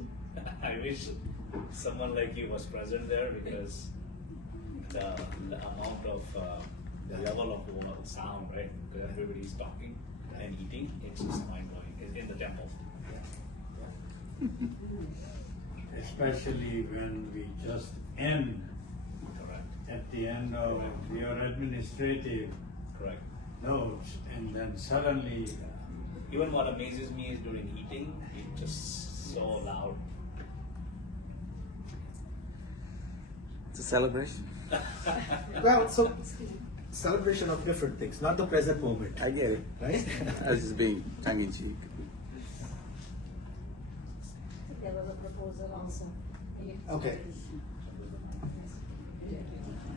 I wish someone like you was present there, because the amount of the level of sound, right? Because everybody's talking and eating, it's just mind blowing in the temple. Especially when we just end Correct. at the end of your administrative Correct. notes, and then suddenly Even what amazes me is during eating, it's just so loud. It's a celebration. Well, so celebration of different things, not the present moment. I get it. Right? I was just being tongue in cheek. There was a proposal also. Okay.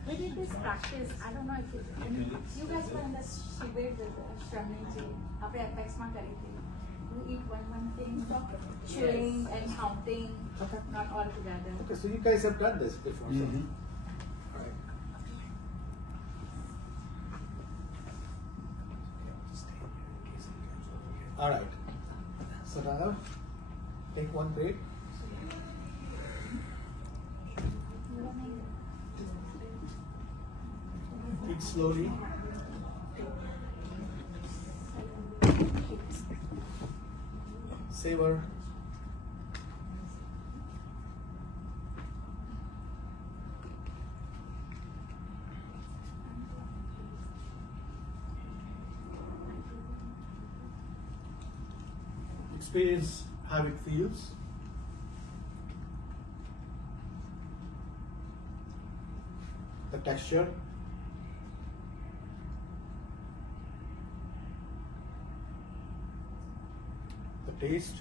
We did this practice. I don't know if you guys were in the Shibir with Shramniji. After Apex Ma kari thi. We eat one thing, chewing and counting, not all together. Okay, so you guys have done this before. Mhm. All right. So now, take one break. Eat slowly. Savor. Experience how it feels. The texture. The taste.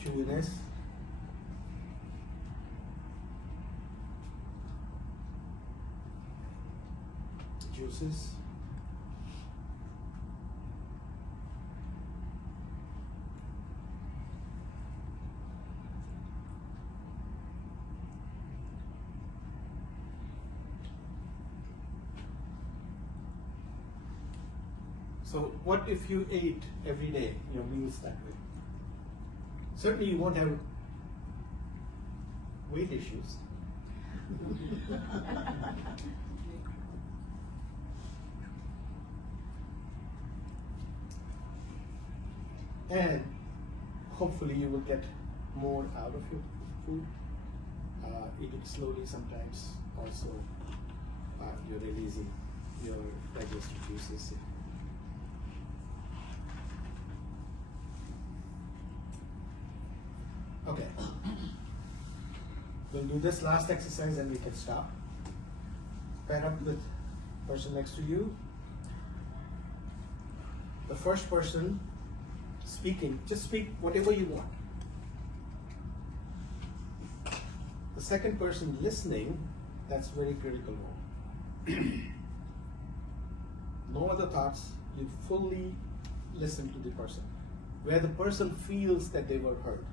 Chewiness. Juices. So what if you ate every day your meals that way? Certainly you won't have weight issues. And hopefully you will get more out of your food. Eat it slowly sometimes. Also, you're releasing your digestive juices. Okay. We'll do this last exercise and we can stop. Pair up with the person next to you. The first person speaking, just speak whatever you want. The second person listening, that's very critical role. No other thoughts, you fully listen to the person. Where the person feels that they were heard.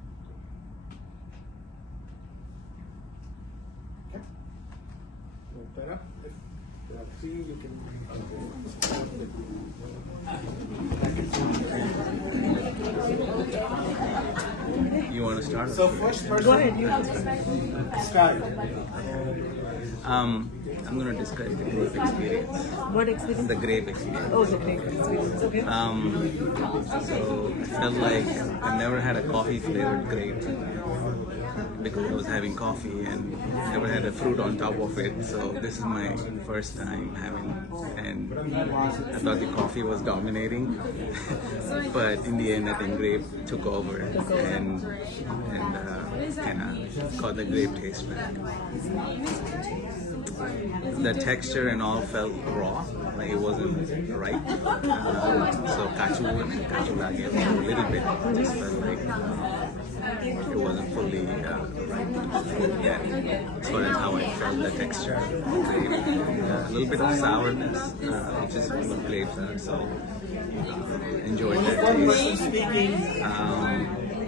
Okay? Better. If there are three, you can. You want to start? So first person. Go ahead. You start. I'm going to describe the grape experience. What experience? The grape experience. Oh, the grape experience. Okay. So I felt like I've never had a coffee flavored grape because I was having coffee and never had a fruit on top of it. So this is my first time having, and I thought the coffee was dominating, but in the end I think grape took over and kind of got the grape taste back. The texture and all felt raw, like it wasn't right. So kachu lage a little bit. Just felt like it wasn't fully right yet. As far as how I felt the texture, a little bit of sourness, which is a good flavor. So enjoyed that taste.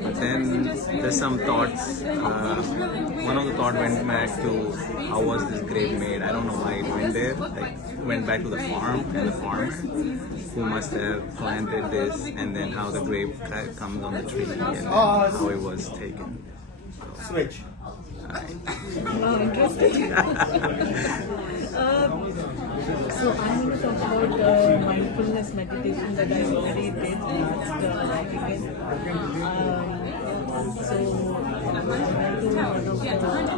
But then there's some thoughts. One of the thoughts went back to how was this grape made? I don't know why it went there. Like went back to the farm and the farmer who must have planted this, and then how the grape comes on the tree and then how it was taken. Switch. Oh, interesting. So I'm going to talk about mindfulness meditation that I already did last weekend. So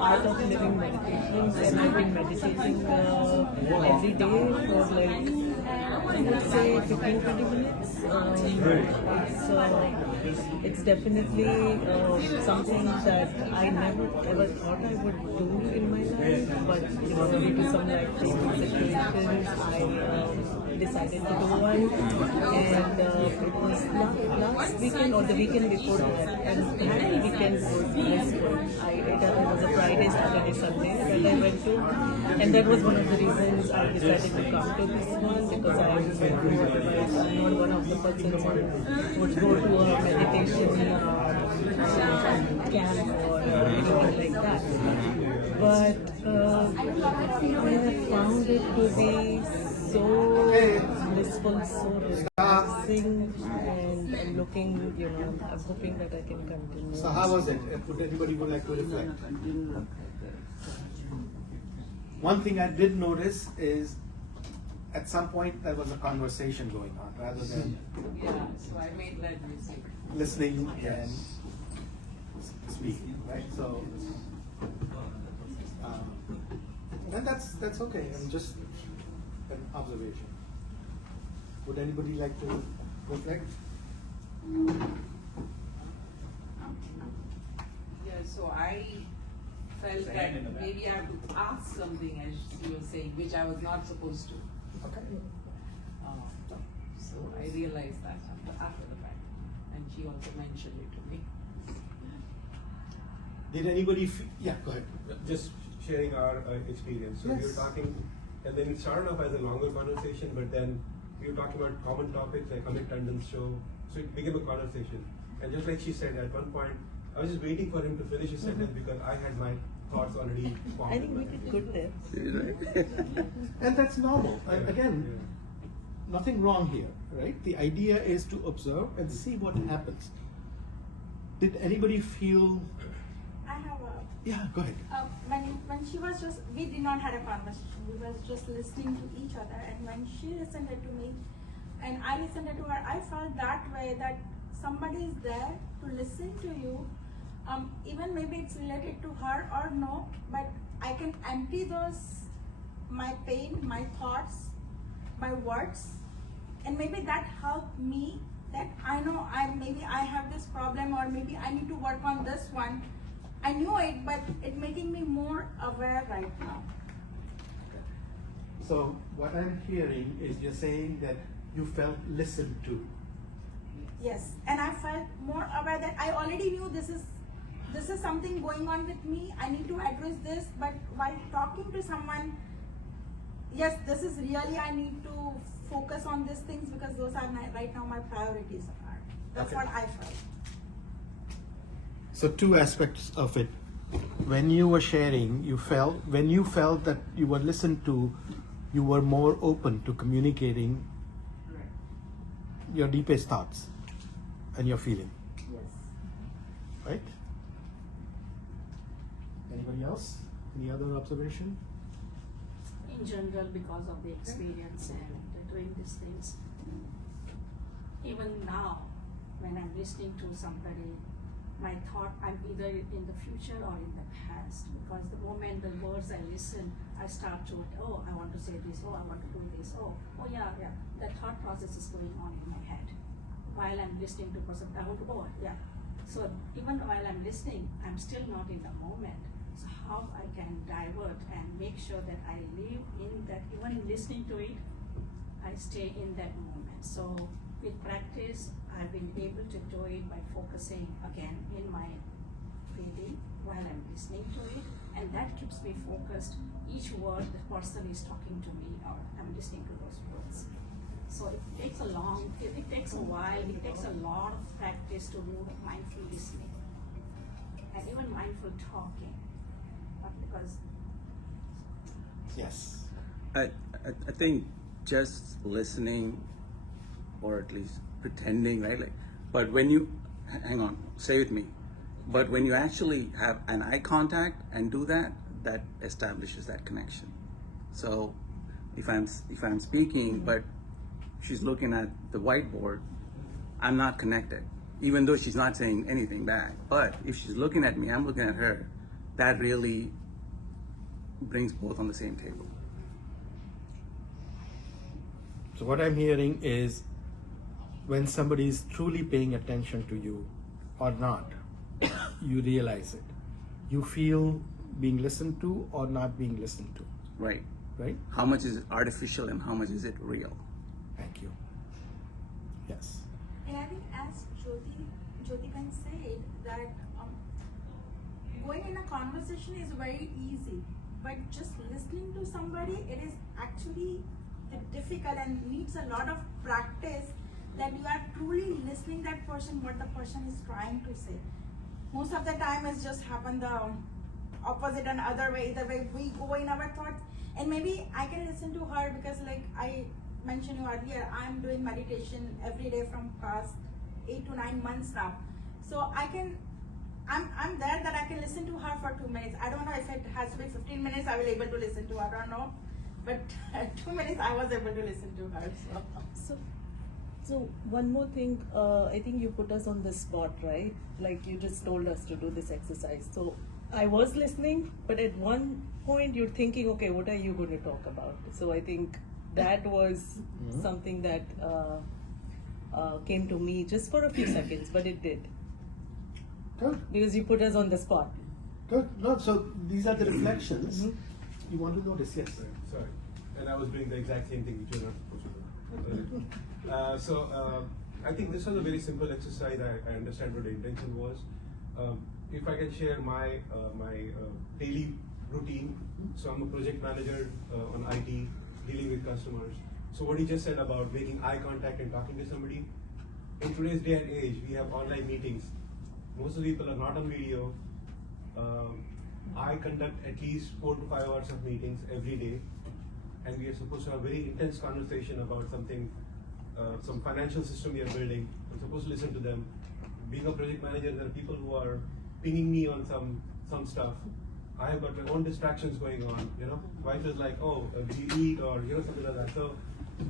Art of Living meditations, and I've been meditating every day for like, I would say 15-20 minutes. It's definitely something that I never ever thought I would do in my life, but due to some life situations, I decided to do one, and it was last weekend or the weekend before that, and that weekend was good. It was a Friday, Saturday, Sunday that I went to, and that was one of the reasons I decided to come to this one, because I'm not one of the persons who would go to a meditation camp or anything like that. But I have found it to be so blissful, so relaxing, and I'm looking, I'm hoping that I can continue. So how was it? Would anybody like to reflect? One thing I did notice is at some point there was a conversation going on rather than so I made that music. listening and speaking, right? So, and that's okay. And just an observation. Would anybody like to reflect? Yeah, so I felt that maybe I have to ask something, as you were saying, which I was not supposed to. Okay. So I realized that after the fact, and she also mentioned it to me. Did anybody? Yeah, go ahead. Just sharing our experience. So we were talking, and then it started off as a longer conversation, but then we were talking about common topics like Amit Tandon's show. So it became a conversation. And just like she said, at one point, I was just waiting for him to finish his sentence because I had my thoughts already formed. I think we did good there. And that's normal. Again, nothing wrong here, right? The idea is to observe and see what happens. Did anybody feel? I have a. Yeah, go ahead. When she was just, we did not have a conversation. We was just listening to each other, and when she listened to me, and I listened to her, I felt that way, that somebody is there to listen to you. Even maybe it's related to her or no, but I can empty my pain, my thoughts, my words, and maybe that helped me, that I know maybe I have this problem, or maybe I need to work on this one. I knew it, but it's making me more aware right now. So what I'm hearing is you're saying that you felt listened to. Yes, and I felt more aware that I already knew this is something going on with me. I need to address this, but while talking to someone, yes, this is really, I need to focus on these things because those are right now my priorities are. That's what I felt. So two aspects of it. When you were sharing, when you felt that you were listened to, you were more open to communicating your deepest thoughts and your feeling. Yes. Right? Anybody else? Any other observation? In general, because of the experience and doing these things, even now, when I'm listening to somebody, my thought, I'm either in the future or in the past, because the moment the words I listen, I start to, oh, I want to say this, oh, I want to do this, oh yeah, that thought process is going on in my head. While I'm listening to a person, I want to go, yeah. So even while I'm listening, I'm still not in the moment. So how I can divert and make sure that I live in that, even in listening to it, I stay in that moment. So with practice, I've been able to do it by focusing again in my breathing while I'm listening to it, and that keeps me focused. Each word the person is talking to me, or I'm listening to those words. So it takes a while, it takes a lot of practice to do mindful listening and even mindful talking, because yes, I think just listening, or at least pretending, right? But when you, hang on, say with me. But when you actually have an eye contact and do that, that establishes that connection. So if I'm speaking, but she's looking at the whiteboard, I'm not connected. even though she's not saying anything back. But if she's looking at me, I'm looking at her, that really brings both on the same table. So what I'm hearing is when somebody is truly paying attention to you or not, you realize it. You feel being listened to or not being listened to. Right. Right? How much is artificial and how much is it real? Thank you. Yes. And I think as Jyoti can say that going in a conversation is very easy, but just listening to somebody, it is actually difficult and needs a lot of practice, that you are truly listening that person, what the person is trying to say. Most of the time it's just happen the opposite and other way, the way we go in our thoughts. And maybe I can listen to her because like I mentioned you earlier, I'm doing meditation every day from past 8 to 9 months now. So I'm there that I can listen to her for 2 minutes. I don't know if it has to be 15 minutes I will able to listen to her, I don't know. But 2 minutes I was able to listen to her. So one more thing, I think you put us on the spot, right? Like you just told us to do this exercise. So I was listening, but at one point you're thinking, okay, what are you going to talk about? So I think that was something that came to me just for a few seconds, but it did. Good. Because you put us on the spot. Good. No, so these are the reflections you want to notice. Yes. Sorry. And I was doing the exact same thing which you're not supposed to do. I think this was a very simple exercise. I understand what the intention was. If I can share my daily routine. So I'm a project manager on IT, dealing with customers. So what he just said about making eye contact and talking to somebody, in today's day and age, we have online meetings. Most of the people are not on video. I conduct at least 4 to 5 hours of meetings every day, and we are supposed to have a very intense conversation about something, some financial system we are building. I'm supposed to listen to them. Being a project manager, there are people who are pinging me on some stuff. I have got my own distractions going on. Wife is like, oh, did you eat, or something like that. So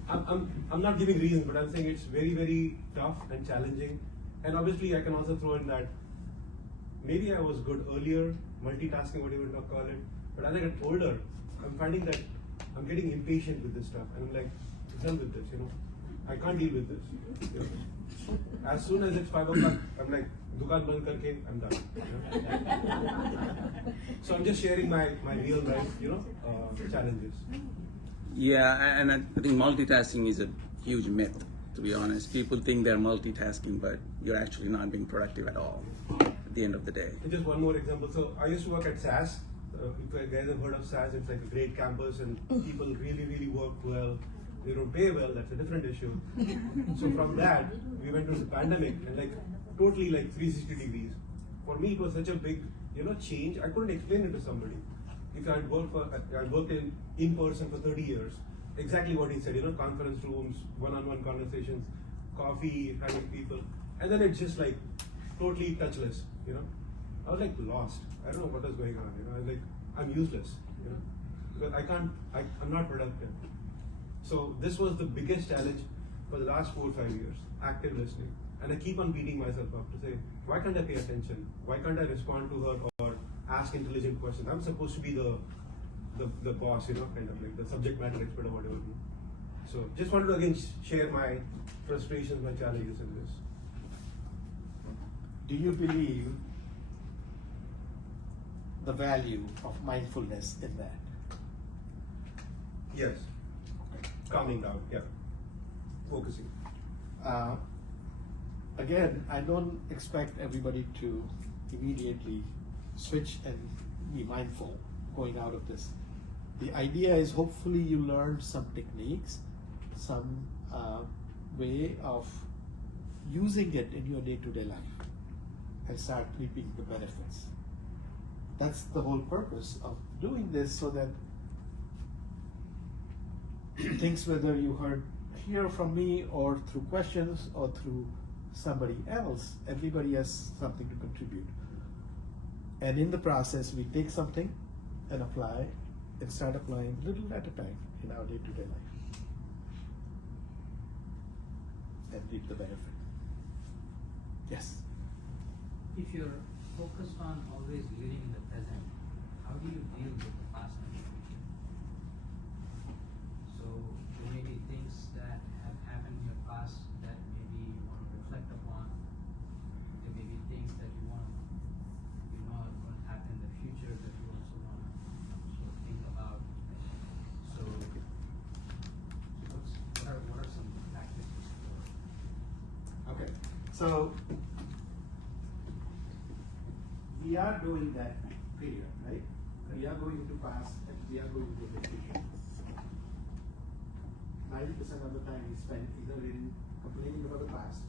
I'm not giving reasons, but I'm saying it's very, very tough and challenging. And obviously, I can also throw in that maybe I was good earlier, multitasking, whatever you want to call it. But as I get older, I'm finding that I'm getting impatient with this stuff. And I'm like, I'm done with this, I can't deal with this. As soon as it's 5 o'clock, I'm like, dukaan band karke, I'm done. So I'm just sharing my real life, challenges. Yeah, and I think multitasking is a huge myth, to be honest. People think they're multitasking, but you're actually not being productive at all at the end of the day. And just one more example. So I used to work at SAS. If you guys have heard of SAS, it's like a great campus and people really, really work well. They don't pay well, that's a different issue. So from that, we went to the pandemic and totally 360 degrees. For me, it was such a big, change. I couldn't explain it to somebody. If I worked in person for 30 years, exactly what he said, conference rooms, one-on-one conversations, coffee, having people, and then it's just totally touchless, I was lost. I don't know what was going on, I was I'm useless, because I'm not productive. So this was the biggest challenge for the last 4 or 5 years, active listening. And I keep on beating myself up to say, why can't I pay attention? Why can't I respond to her or ask intelligent questions? I'm supposed to be the boss, kind of the subject matter expert or whatever. So just wanted to again share my frustrations, my challenges in this. Do you believe the value of mindfulness in that? Yes. Calming down, yeah. Focusing. Again, I don't expect everybody to immediately switch and be mindful going out of this. The idea is hopefully you learn some techniques, some way of using it in your day-to-day life and start reaping the benefits. That's the whole purpose of doing this, so that things, whether you hear from me or through questions or through somebody else, everybody has something to contribute. And in the process, we take something and apply and start applying little at a time in our day-to-day life and reap the benefit. Yes. If you're focused on always living in the present, how do you deal with the past and the future? So there may be things that have happened in your past that maybe you want to reflect upon. There may be things that you want to, are going to happen in the future that you also want to sort of think about. So what are some practices for? Okay, so we are doing that period, right? We are going to past and we are going to the future. 90% of the time we spend either in complaining about the past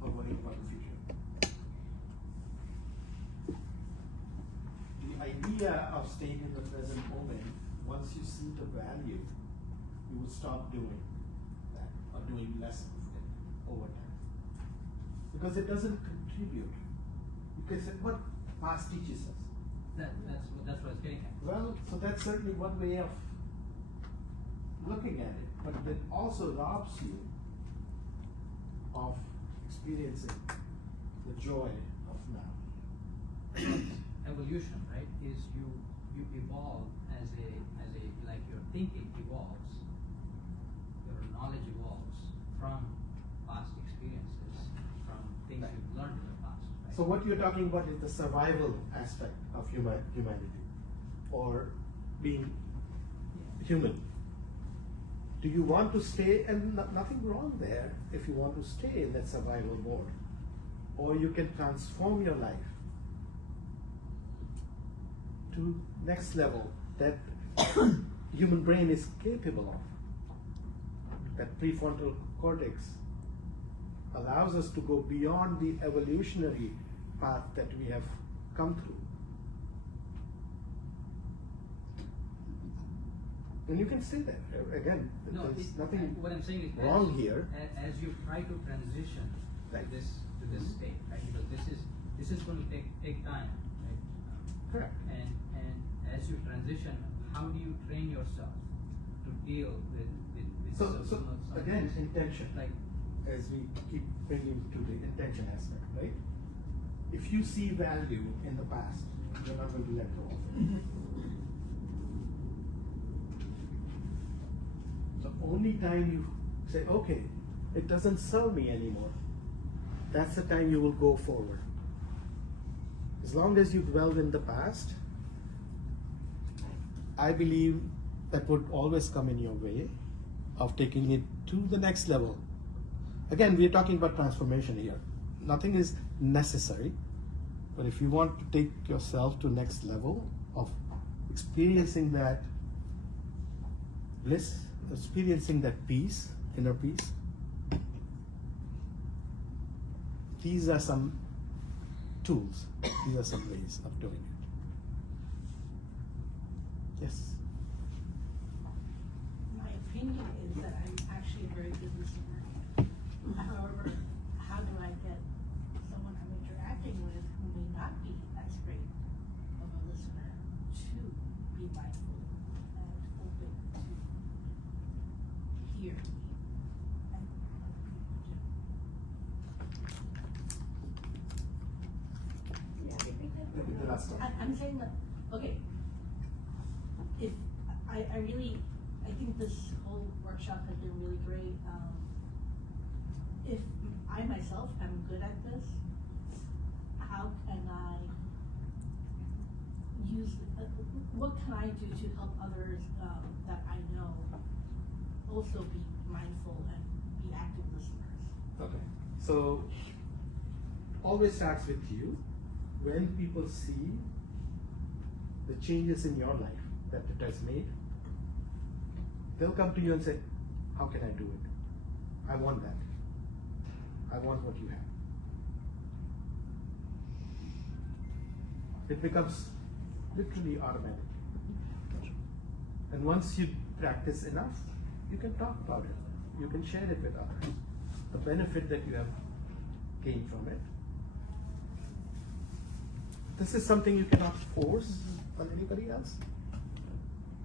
or worrying about the future. The idea of staying in the present moment, once you see the value, you will stop doing that or doing less of it over time. Because it doesn't contribute. Because what past teaches us. That's what I was getting at. Well, so that's certainly one way of looking at it, but it also robs you of experiencing the joy of now. Evolution, right? Is you evolve as a like your thinking evolves, your knowledge evolves from past experiences, from things you've learned in the past. Right? So what you're talking about is the survival aspect of humanity, or being human. Do you want to stay, and nothing wrong there if you want to stay in that survival mode, or you can transform your life to next level that human brain is capable of. That prefrontal cortex allows us to go beyond the evolutionary path that we have come through. And you can stay there. Again, there's nothing what I'm saying is wrong here. As you try to transition Right. to this state, right? Because this is going to take time, right? Correct. And as you transition, how do you train yourself to deal with So some again, intention. like As we keep bringing to the intention aspect, right? If you see value in the past, you're not going to let go of it. The only time you say, okay, it doesn't serve me anymore, that's the time you will go forward. As long as you dwell in the past, I believe that would always come in your way of taking it to the next level. Again, we are talking about transformation here. Nothing is necessary, but if you want to take yourself to next level of experiencing that bliss, experiencing that peace, inner peace, these are some tools, these are some ways of doing it. Yes? My opinion is that I'm actually a very good listener. However, how do I get someone I'm interacting with who may not be as great of a listener to be mindful and open to hear me and other people too? Repeat the last one. I'm saying that, okay, if I really, I think this whole workshop has been really great. If I myself am good at this, how can I use, what can I do to help others that I know also be mindful and be active listeners? Okay. So, always starts with you. When people see the changes in your life that it has made, they'll come to you and say, how can I do it? I want that. I want what you have. It becomes literally automatic. And once you practice enough, you can talk about it. You can share it with others. The benefit that you have gained from it. This is something you cannot force on anybody else.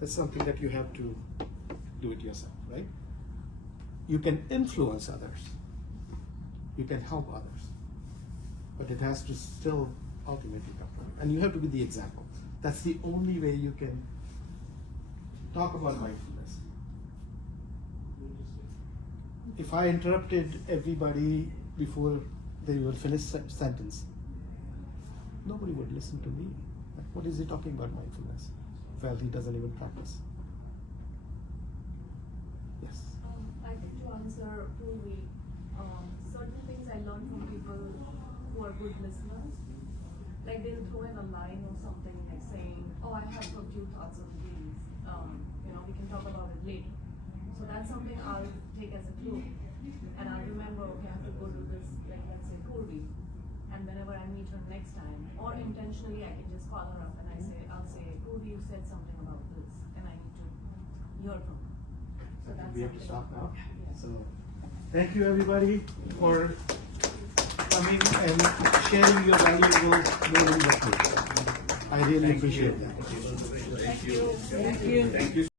That's something that you have to do it yourself, right? You can influence others. You can help others. but it has to still ultimately come from you. And you have to be the example. That's the only way you can talk about mindfulness. If I interrupted everybody before they will finish sentence, nobody would listen to me. Like, what is he talking about mindfulness? Well, he doesn't even practice. Yes. I think to answer Purvi, certain things I learned from people who are good listeners. Like they'll throw in a line or something like saying, "Oh, I have a few thoughts on these. We can talk about it later." So that's something I'll take as a clue, and I'll remember, okay, I have to go to this, like let's say Purvi, and whenever I meet her next time, or intentionally, I can just call her up and I'll say, Purvi, you said something about this, and I need to hear from her. So that's We have to stop now. Yeah. So, thank you everybody for coming and sharing your valuable knowledge with me. I really appreciate that. Thank you. Thank you.